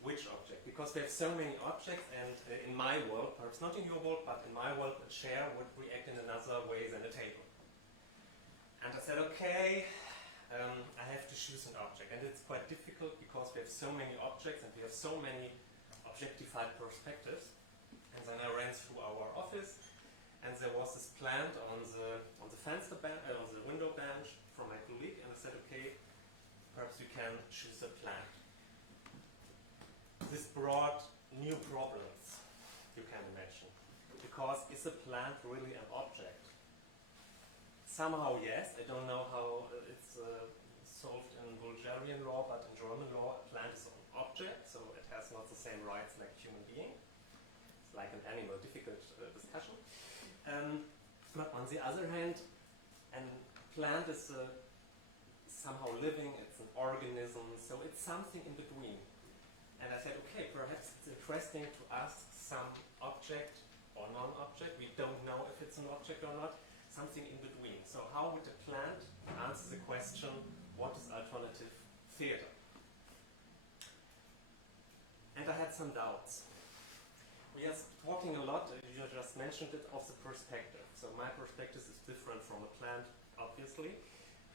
which object? Because we have so many objects, and in my world, perhaps not in your world, but in my world, a chair would react in another way than a table. And I said, okay, I have to choose an object. And it's quite difficult because we have so many objects and we have so many objectified perspectives. And then I ran through our office, and there was this plant on the on the window bench from my colleague, and I said, okay, perhaps you can choose a plant. This brought new problems, you can imagine, because is a plant really an object? Somehow yes, I don't know how it's solved in Bulgarian law, but in German law a plant is an object, so it has not the same rights like a human being. It's like an animal, difficult discussion. But on the other hand, a plant is somehow living, it's an organism, so it's something in between. And I said, okay, perhaps it's interesting to ask some object or non-object, we don't know if it's an object or not, something in between. So how would a plant answer the question, what is alternative theatre? And I had some doubts. We are talking a lot, you just mentioned it, of the perspective. So my perspective is different from a plant, obviously.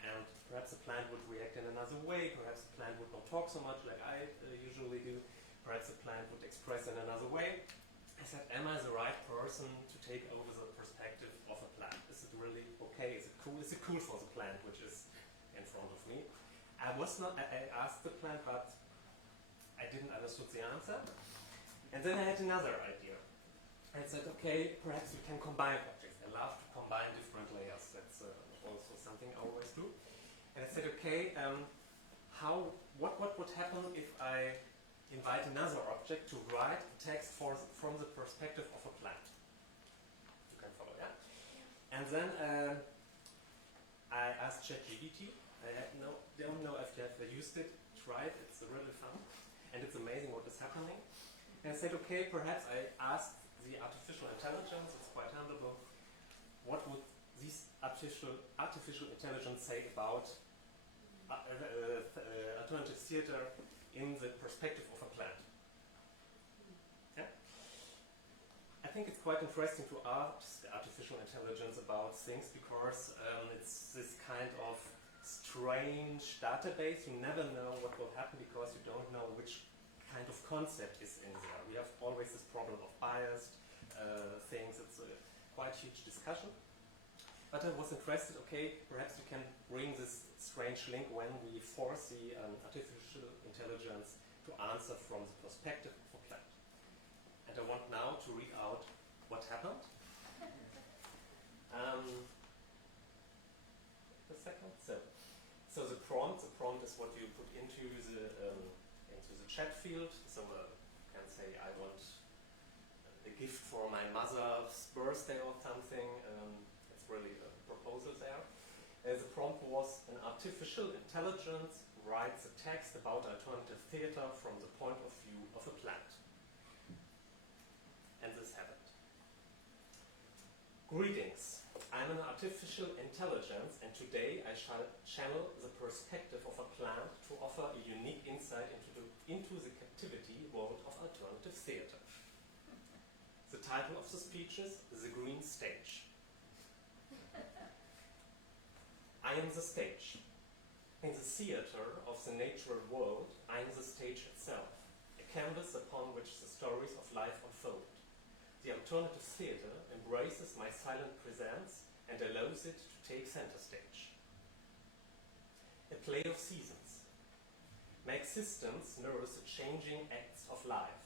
And perhaps a plant would react in another way, perhaps a plant would not talk so much like I usually do, perhaps a plant would express in another way. I said, am I the right person to take over the perspective of a plant? Is it really okay? Is it cool for the plant which is in front of me? I asked the plant, but I didn't understand the answer. And then I had another idea. I said, okay, perhaps we can combine objects. I love to combine different layers. That's also something I always do. And I said, okay, what would happen if I invite another object to write text from the perspective of a plant? You can follow, yeah? And then I asked ChatGPT. I don't know if you have used it. Try it. It's really fun. And it's amazing what is happening. And I said, okay, perhaps I asked the artificial intelligence, it's quite handleable, what would this artificial intelligence say about alternative theater in the perspective of a plant? Yeah? I think it's quite interesting to ask the artificial intelligence about things because it's this kind of strange database. You never know what will happen because you don't know which kind of concept is in there. We have always this problem of biased things. It's a quite huge discussion. But I was interested, okay, perhaps we can bring this strange link when we force the artificial intelligence to answer from the perspective of a plant. And I want now to read out what happened. The second. So the prompt is what you put into the chat field. So you can say, I want a gift for my mother's birthday or something. It's really a proposal there. The prompt was an artificial intelligence writes a text about alternative theater from the point of view of a plant. And this happened. Greetings. I'm an artificial intelligence, and today I shall channel the perspective of a plant to offer a unique insight into the captivity world of alternative theater. The title of the speech is The Green Stage. I am the stage. In the theater of the natural world, I am the stage itself, a canvas upon which the stories of life unfold. The alternative theater embraces my silent presence and allows it to take center stage. A play of seasons. My existence mirrors the changing acts of life.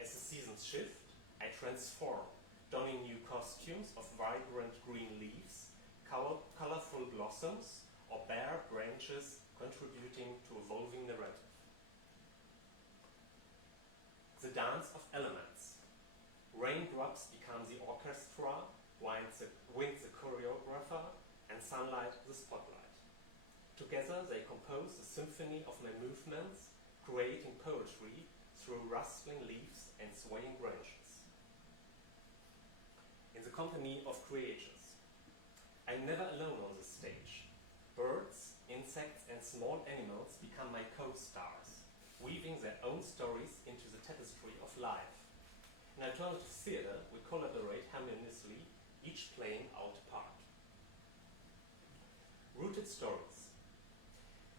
As the seasons shift, I transform, donning new costumes of vibrant green leaves, colorful blossoms, or bare branches contributing to evolving narrative. The dance of elements. Raindrops become the orchestra, wind the choreographer, and sunlight the spotlight. Together they compose the symphony of my movements, creating poetry through rustling leaves and swaying branches. In the company of creators. I'm never alone on this stage. Birds, insects, and small animals become my co-stars, weaving their own stories into the tapestry of life. In alternative theater, we collaborate harmoniously, each playing out a part. Rooted stories.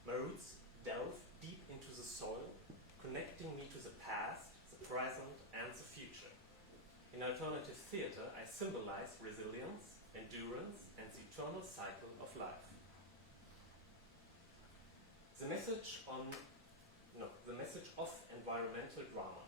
My roots delve deep into the soil, connecting me to the past, the present, and the future. In alternative theater, I symbolize resilience, endurance, and the eternal cycle of life. The message of environmental drama.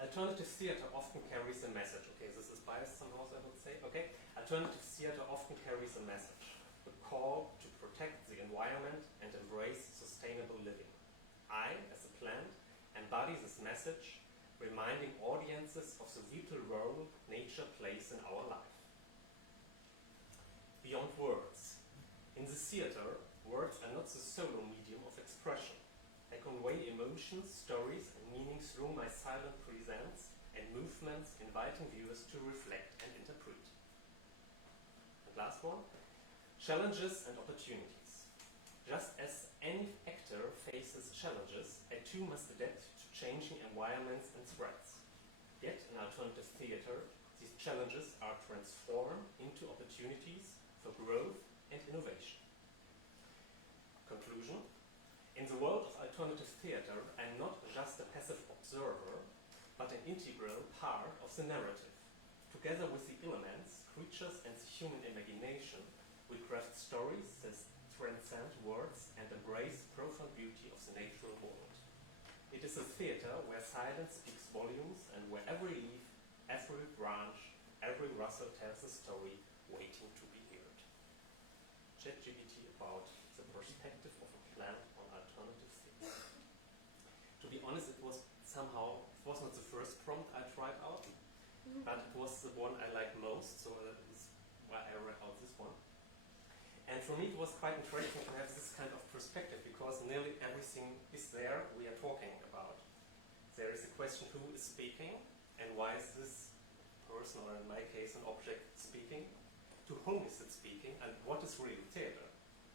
Alternative theater often carries a message. Okay, this is biased somehow, I would say. Okay, alternative theater often carries a message. The call to protect the environment and embrace sustainable living. I, as a plant, embody this message, reminding audiences of the vital role nature plays in our life. Beyond words. In the theater, words are not the solo medium of expression. I convey emotions, stories, and meanings through my silent presence and movements, inviting viewers to reflect and interpret. And last one, challenges and opportunities. Just as any actor faces challenges, I too must adapt to changing environments and threats. Yet in alternative theater, these challenges are transformed into opportunities for growth and innovation. Conclusion. In the world of alternative theater, I'm not just a passive observer, but an integral part of the narrative. Together with the elements, creatures and the human imagination, we craft stories that transcend words and embrace profound beauty of the natural world. It is a theatre where silence speaks volumes and where every leaf, every branch, every rustle tells a story waiting to be heard. ChatGPT about the perspective of a plant on alternative theatre. To be honest, it was not the first prompt I tried out, but it was the one I liked most, so that is why I read out this one. And for me it was quite interesting to have this kind of perspective, because nearly everything is there we are talking about. There is a question who is speaking, and why is this person, or in my case an object, speaking, to whom is it speaking, and what is really theatre.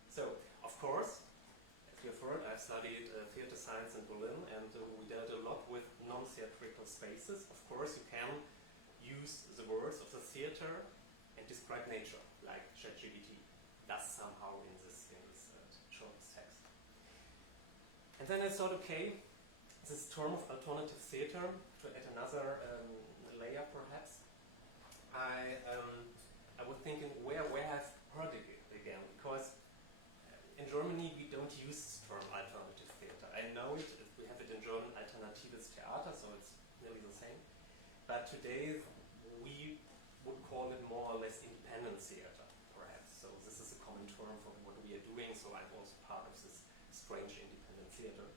So, of course, as you have heard, I've studied theatre science in Berlin, and we dealt a lot with non-theatrical spaces. Of course, you can use the words of the theatre and describe nature, like ChatGPT does somehow in this short text. And then I thought, okay, this term of alternative theatre, to add another layer perhaps, I was thinking where I've heard it again, because in Germany we don't use this term alternative theatre. I know it, we have it in German, Aelternativnias Theater, so it's nearly the same. But today we would call it more or less independent theatre, perhaps. So this is a common term for what we are doing, so I'm also part of this strange independent theatre.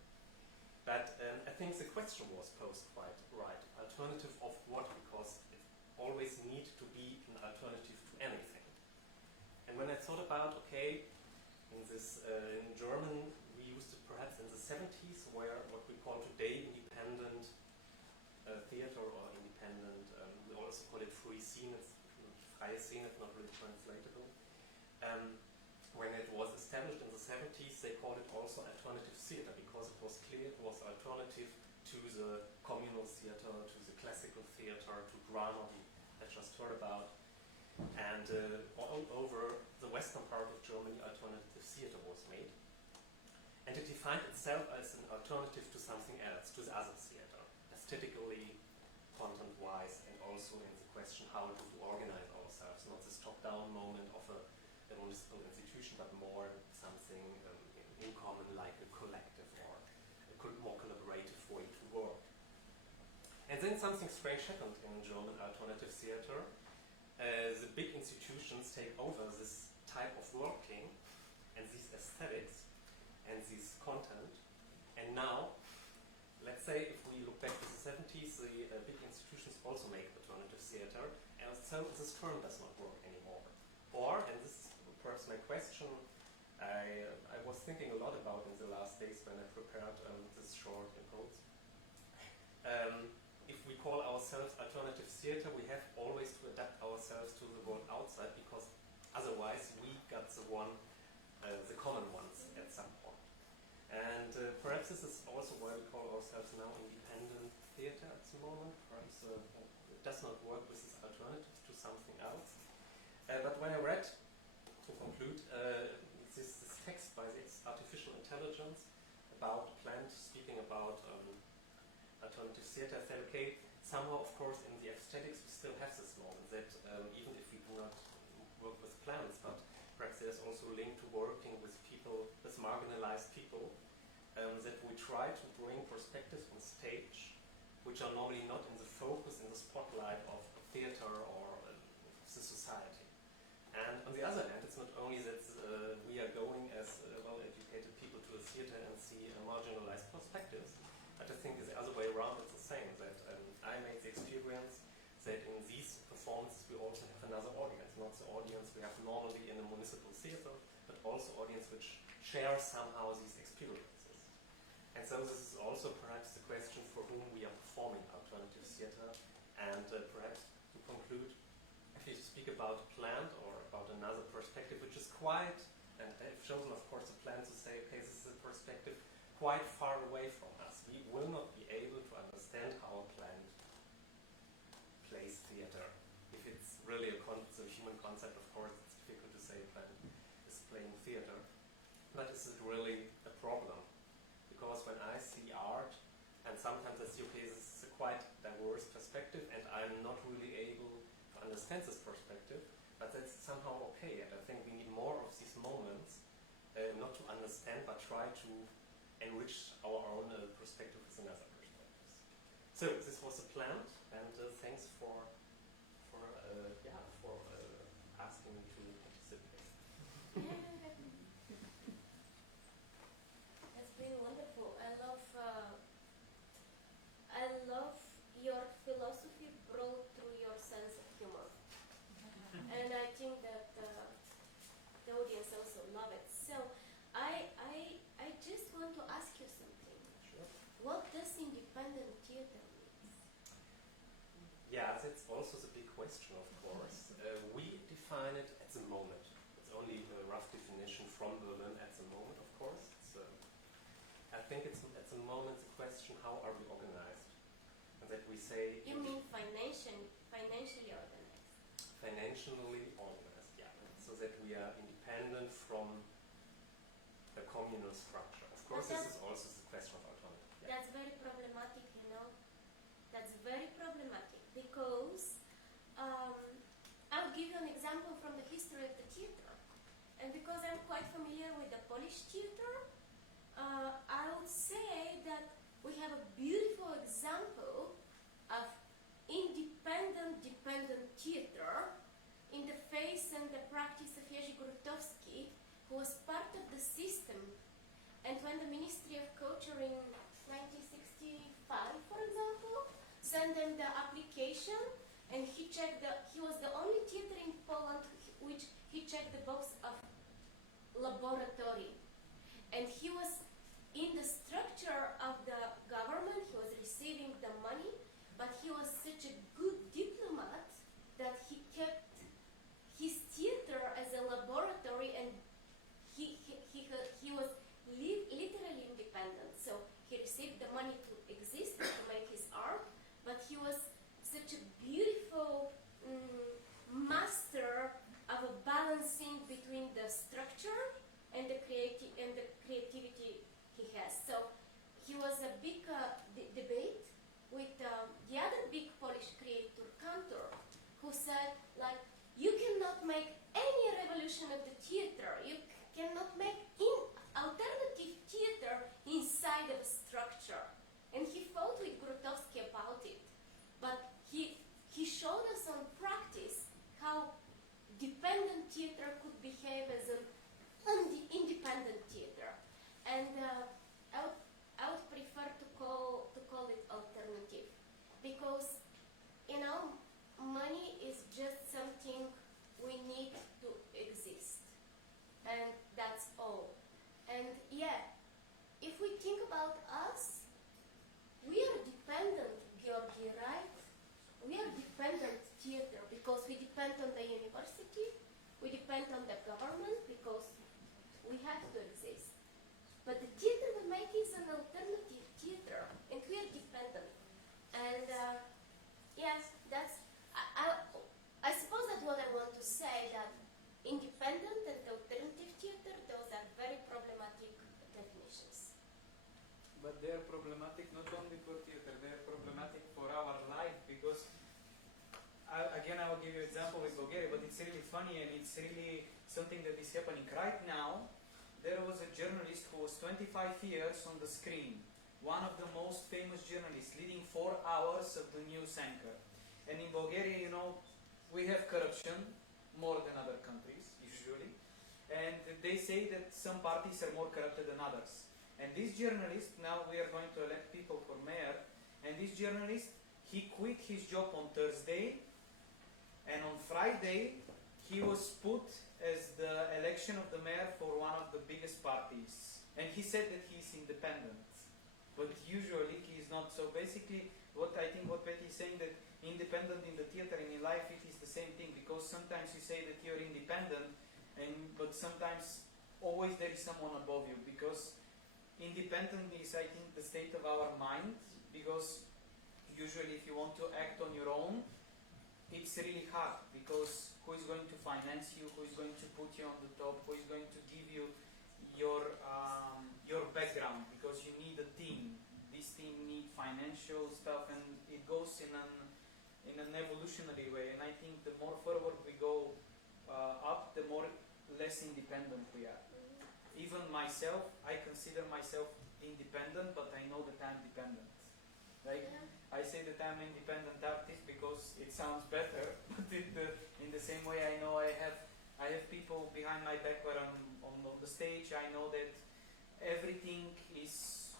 But I think the question was posed quite right. Alternative of what? Because it always needs to be an alternative to anything. And when I thought about, okay, in German we used it perhaps in the 70s, where what we call today independent theatre or independent, we also call it free scene, it's freie Szene, it's not really translatable. When it was established in the 70s, they called it also alternative theatre, because it was clear it was alternative to the communal theatre, to the classical theatre, to drama I just heard about. And all over the western part of Germany, alternative theatre was made. And it defined itself as an alternative to something else, to the other theatre, aesthetically, content-wise, and also in the question how do we organize ourselves, not this top-down moment of a municipal institution, but more something in common, like a collective or a more collaborative way to work. And then something strange happened in German alternative theatre. The big institutions take over this type of working and these aesthetics and this content, and now, let's say if we look back to the 70s, the big institutions also make alternative theatre, and so this term does not work anymore. Or, and this is perhaps my question, I was thinking a lot about in the last days when I prepared this short impulse. If we call ourselves alternative theatre, we have always to adapt ourselves to the world outside, because otherwise we got the common ones at some point. And perhaps this is also why we call ourselves now independent theatre at the moment. Perhaps it does not work with this alternative to something else. But when I read, to conclude, this text by this artificial intelligence about plant speaking about alternative theatre, I said, okay, somehow, of course, in the aesthetics we still have this moment that even if we do not work with plants, but perhaps there's also a link to working with people, with marginalized people, that we try to bring perspectives on stage which are normally not in the focus, in the spotlight of theatre or the society. And on the other hand, it's not only that we are going as well-educated people to the theatre and see marginalized perspectives, but I think the other way around it's the same, that I made the experience that in these performances we also have another audience, not the audience we have normally in a municipal theatre, but also audience which share somehow these experiences. And so this is also perhaps the question for whom we are performing alternative theatre, and perhaps to conclude, if you speak about plant or about another perspective which is quite, and I've chosen of course a plant to say, okay, this is a perspective quite far away from us. We will not be able to understand how a plant plays theatre. If it's really a human concept, of course, it's difficult to say a plant is playing theatre. But is it really a problem? Because when I see art, and sometimes I see, okay, this is a quite diverse perspective, and I'm not really able to understand this perspective, but that's somehow okay, and I think we need more of these moments, not to understand, but try to enrich our own perspective with another perspectives. So this was the plan, and thanks for asking me to participate. It's been wonderful. I love your philosophy brought through your sense of humor, and I think that the audience also love it. So I just want to ask you something. Sure. What does independent theater mean? Yeah, that's also the big question, of course. We define it at the moment. It's only a rough definition from Berlin at the moment, of course. I think it's at the moment the question, how are we organized? And that we say... You mean financially organized? Financially organized, yeah. So that we are independent from the communal structure. Of course, this is also the question of autonomy. Yeah. That's very problematic, you know. That's very problematic because I'll give you an example from the history of the theater. And because I'm quite familiar with the Polish theater, I would say that we have a beautiful example of independent, dependent theater in the face and the practice of Jerzy Grotowski, who was part of the system. And when the Ministry of Culture in 1965, for example, sent them the application, and he was the only theater in Poland which he checked the box of laboratory. And he was in the structure of the government, he was receiving the money, but he was such a good diplomat that he kept his theater as a laboratory, and he was literally independent. So he received the money to exist, to make his art, but he was such a beautiful master of a balancing between the structure and the creativity he has. So he was a big debate with the other big Polish creator, Cantor, who said, like, you cannot make any revolution of the theater. You cannot make alternative theater inside of a structure. And he fought with Grotowski about it. But he showed us on practice how dependent theater could behave as an independent theater. And I would prefer to call it alternative, because, you know, money is just something we need to exist, and that's all. And yeah, if we think about us, we are dependent, Georgi, right? We are dependent theater because we depend on the university, we depend on the government because we have to exist. But the theater we make is an alternative theater, and we are dependent. And yes, that's, I suppose that's what I want to say, that independent and alternative theater, those are very problematic definitions. But they are problematic not only for theater, they are problematic for our life, because again, I will give you an example with Bulgaria, but it's really funny and it's really something that is happening right now. There was a journalist who was 25 years on the screen, one of the most famous journalists, leading 4 hours of the news anchor. And in Bulgaria, you know, we have corruption more than other countries, usually. And they say that some parties are more corrupted than others. And this journalist, now we are going to elect people for mayor, and this journalist, he quit his job on Thursday, and on Friday, he was put as the election of the mayor for one of the biggest parties. And he said that he's independent. But usually he is not. So basically, what I think what Betty is saying, that independent in the theater and in life, it is the same thing. Because sometimes you say that you're independent, but sometimes always there is someone above you. Because independent is, I think, the state of our mind. Because usually if you want to act on your own, it's really hard, because who is going to finance you, who is going to put you on the top, who is going to give you your background, because you need a team. This team needs financial stuff, and in an evolutionary way, and I think the more forward we go up, the more less independent we are. Even myself, I consider myself independent, but I know that I'm dependent. Like, I say that I'm an independent artist because it sounds better, but in the same way I know I have people behind my back when I'm on the stage. I know that everything is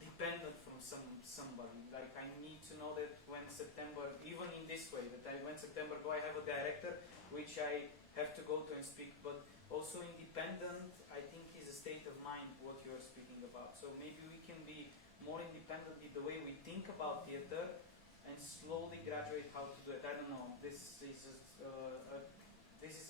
dependent from somebody. Like, I need to know that when September, even in this way, that when September go, I have a director which I have to go to and speak, but also independent, I think, is a state of mind, what you are speaking about. So maybe we can be more independent in the way we think about theater and slowly graduate how to do it. I don't know, this is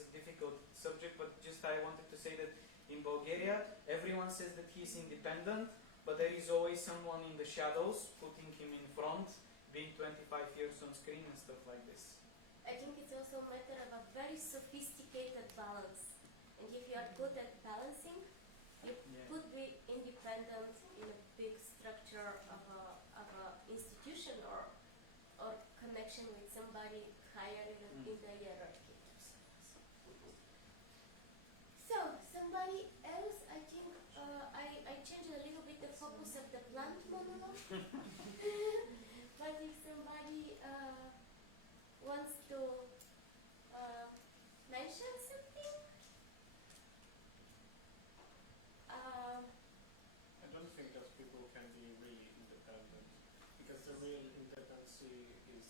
a difficult subject, but just I wanted to say that in Bulgaria, everyone says that he's independent, but there is always someone in the shadows putting him in front, being 25 years on screen and stuff like this. I think it's also a matter of a very sophisticated balance. And if you are good at balancing, you could be independent in a big structure of a institution or connection with somebody higher in the hierarchy. So, somebody else, I think I changed a little bit the focus of the plant monologue. But if somebody wants to mention something, I don't think that people can be really independent, because the real independency is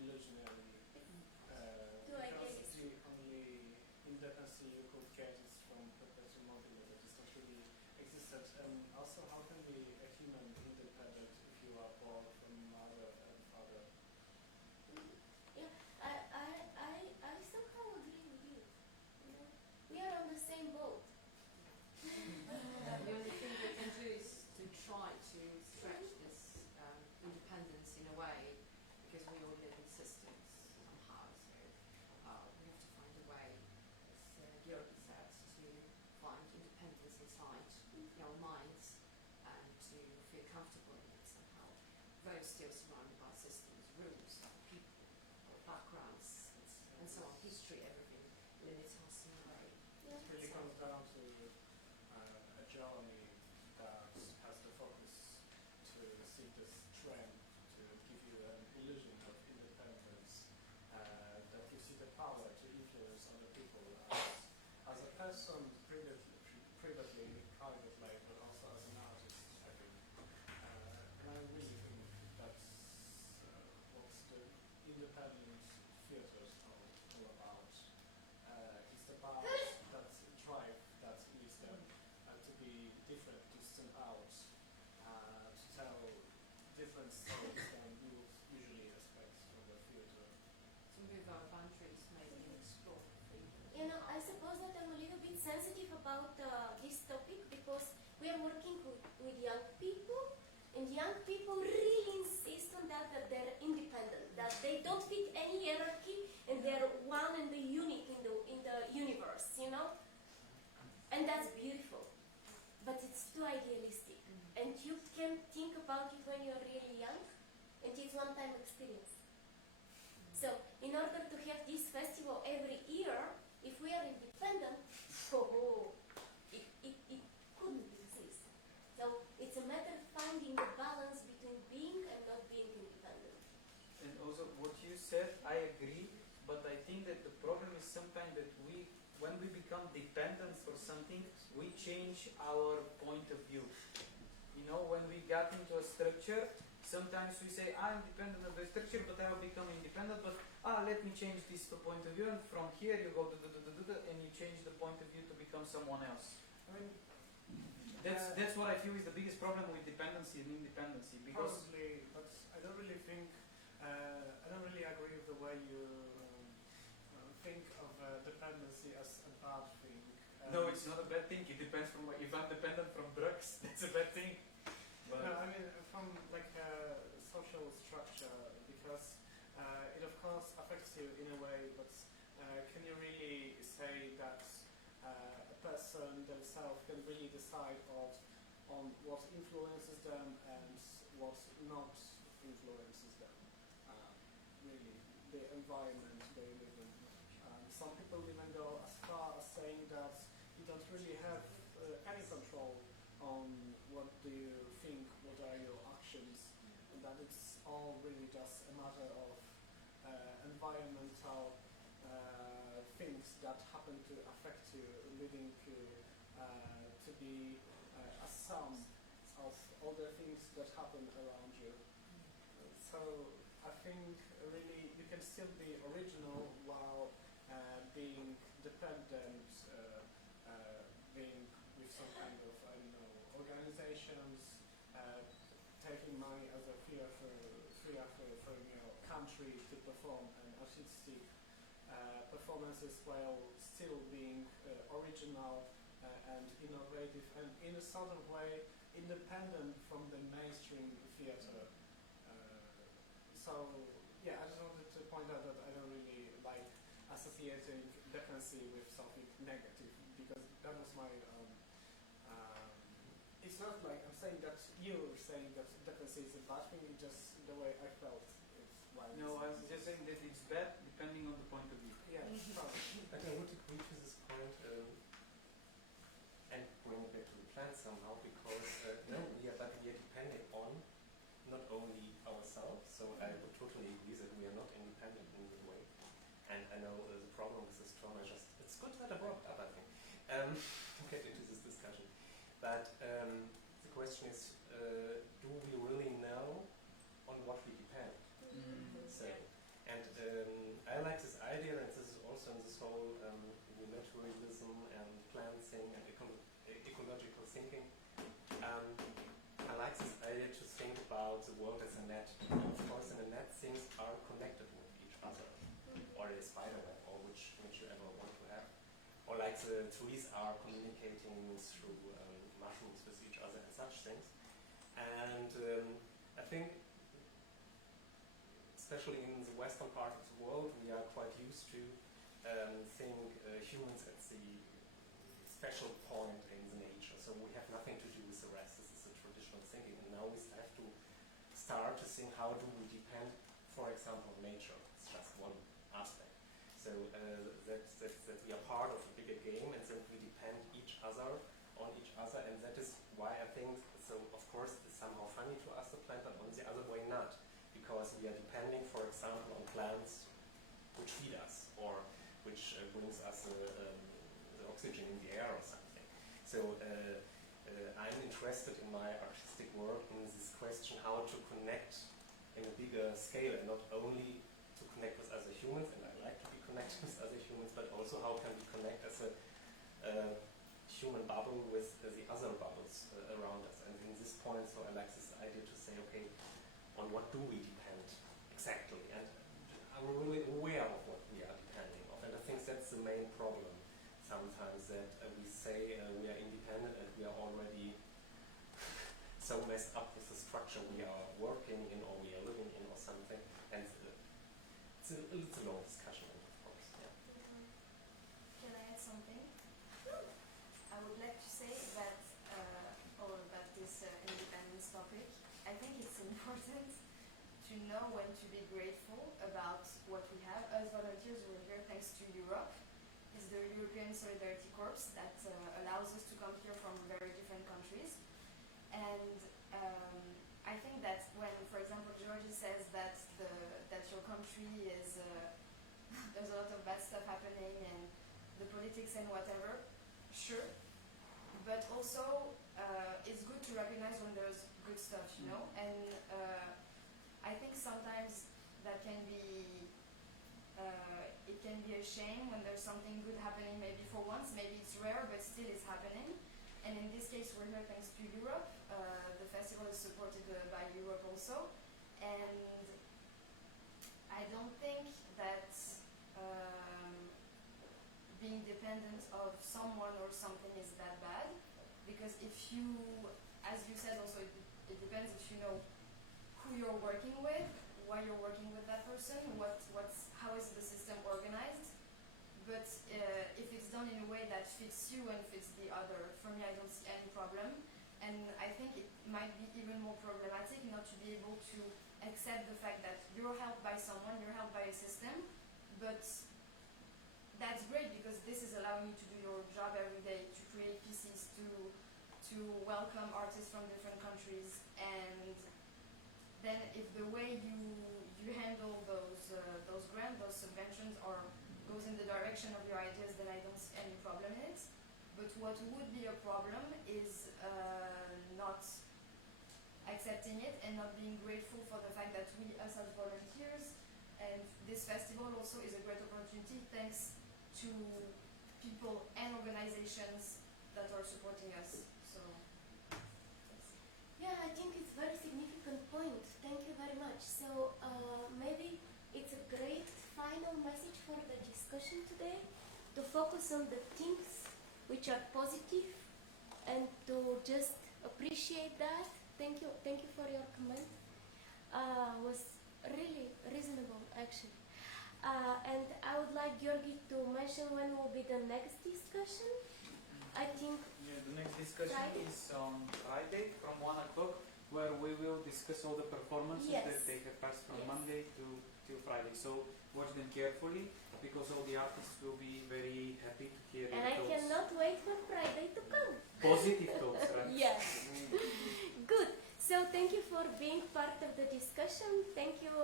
illusionary. Because the only independency you could get is from perpetual mobility that is not really existent. And also, how can be a human independent if you are born from mother and father? yeah, I somehow agree with you. We are on the same boat. The only thing we can do is to try to stretch this independence in a way, because we all live in systems somehow, so we have to find a way, as Georgi said, to find independence inside our minds and to feel comfortable in it somehow, though still surrounded by systems, rules, people, backgrounds, and so on, history, everything limits us in a way. It really comes down to a journey that has the focus to seek the strength to give you an illusion of independence, that gives you the power to influence other people as a person privately, privately, but also as an artist, I think. And I really think that's what the independent theatres are all about. It's about that drive that leads them to be different, to stand out, to tell different stories than you would usually expect from the theatre. To move our boundaries, maybe, and explore freedom. You know, I suppose that I'm a little bit sensitive about this topic because we are working with young people, and young people really insist on that they're independent, that they don't fit any hierarchy, and they're one and the unique in the universe, you know? And that's beautiful, but it's too idealistic. And you can think about it when you're really young, and it's one-time experience. So, in order to have this festival every year, if we are independent, it couldn't exist. So, it's a matter of finding the balance between being and not being independent. And also, what you said, I agree, but I think that the problem is sometimes that when we become dependent for something, we change our point of view. You know, when we got into a structure, sometimes we say, I'm dependent on the structure, but I will become independent, but let me change this point of view, and from here you go and you change the point of view to become someone else. I mean, that's what I feel is the biggest problem with dependency and independency. Because probably, but I don't really think, I don't really agree with the way you think of dependency as a bad thing. No, it's not a bad thing. It depends from if I'm dependent from drugs, that's a bad thing. But no, I mean from like a social structure, because it of course affects you in a way, but can you really say that a person themselves can really decide on what influences them and what not influences them? really the environment they live in. Some people even go as far as saying that you don't really have any control on what do you think, what are your actions, and that it's all really just a matter of environmental things that happen to affect you, leading to be a sum of all the things that happen around you. So I think really you can still be original while being dependent, being with some kind of, I don't know, organizations, taking money as a fee from your country to perform an artistic performances while still being original and innovative and in a sort of way independent from the mainstream theatre. So yeah, I just wanted to point out that I don't really like associating dependency with something negative, because that was my it's not like I'm saying that you're saying that dependency is a bad thing, it's just the way I felt. No, I was just saying that it's bad depending on the point of view. Yeah, probably. But I would agree to this point and bring it back to the plan somehow, because no, we are depending on not only ourselves, so I would totally agree that we are not independent in that way. And I know the problem with this term, it's good that I brought it up, I think, to get into this discussion. But the question is, do we really know on what we depend? So, and I like this idea, and this is also in this whole naturalism and planting and ecological thinking. I like this idea to think about the world as a net. Of course, in a net, things are connected with each other, or a spider web, or which you ever want to have. Or like the trees are communicating through mushrooms with each other and such things. And I think, especially in the western part of the world, we are quite used to think humans at the special point in the nature. So we have nothing to do with the rest. This is the traditional thinking. And now we have to start to think, how do we depend, for example, on nature? It's just one aspect. So that we are part of a bigger game, and that we depend on each other, and that is why I think, so of course it's somehow funny to us, the plant, but on the other way not. Because we are depending, for example, on plants which feed us, or which brings us the oxygen in the air or something. So I'm interested in my artistic work in this question, how to connect in a bigger scale, and not only to connect with other humans, and I like to be connected with other humans, but also how can we connect as a human bubble with the other bubbles around us. And in this point, so I like this idea to say, okay, on what do we depend exactly, and are we really aware of what we are depending on? And I think that's the main problem sometimes, that we say we are independent and we are already so messed up with the structure we are working in or we are living in or something, and it's a long discussion, of course. Yeah. Can I add something? I would like to say that all about this independence topic, I think it's important to know when to be grateful about what we have. As volunteers, we're here thanks to Europe. It's the European Solidarity Corps that allows us to come here from very different countries. And I think that when, for example, Georgie says that that your country is there's a lot of bad stuff happening and the politics and whatever, sure. But also, it's good to recognize when there's good stuff, you know. And I think sometimes that can be, it can be a shame when there's something good happening. Maybe for once, maybe it's rare, but still it's happening. And in this case, we're here thanks to Europe. The festival is supported by Europe also, and I don't think that being dependent of someone or something is that bad, because if you, as you said also, it depends if you know who you're working with, why you're working with that person, how is the system organized. But if it's done in a way that fits you and fits the other, for me I don't see any problem. And I think might be even more problematic not to be able to accept the fact that you're helped by someone, you're helped by a system, but that's great because this is allowing you to do your job every day, to create pieces, to welcome artists from different countries, and then if the way you handle those grants, those subventions, goes in the direction of your ideas, then I don't see any problem in it. But what would be a problem is not accepting it and not being grateful for the fact that we, us as volunteers, and this festival also is a great opportunity thanks to people and organizations that are supporting us. So, yeah, I think it's a very significant point. Thank you very much. So maybe it's a great final message for the discussion today, to focus on the things which are positive and to just appreciate that. Thank you for your comment. Was really reasonable actually. And I would like Georgi to mention when will be the next discussion. I think the next discussion Friday? is on Friday from 1 o'clock, where we will discuss all the performances that they have passed from Monday till Friday. So watch them carefully, because all the artists will be very happy to hear and your I thoughts. cannot wait for Friday to come. Positive thoughts, right? Yes. Good. So thank you for being part of the discussion. Thank you,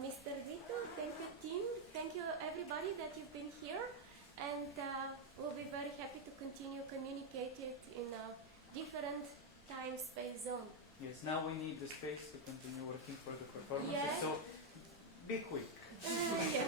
Mr. Vito. Thank you, team. Thank you, everybody that you've been here. And we'll be very happy to continue communicating in a different time-space zone. Yes, now we need the space to continue working for the performances. Yeah. So be quick. Yeah.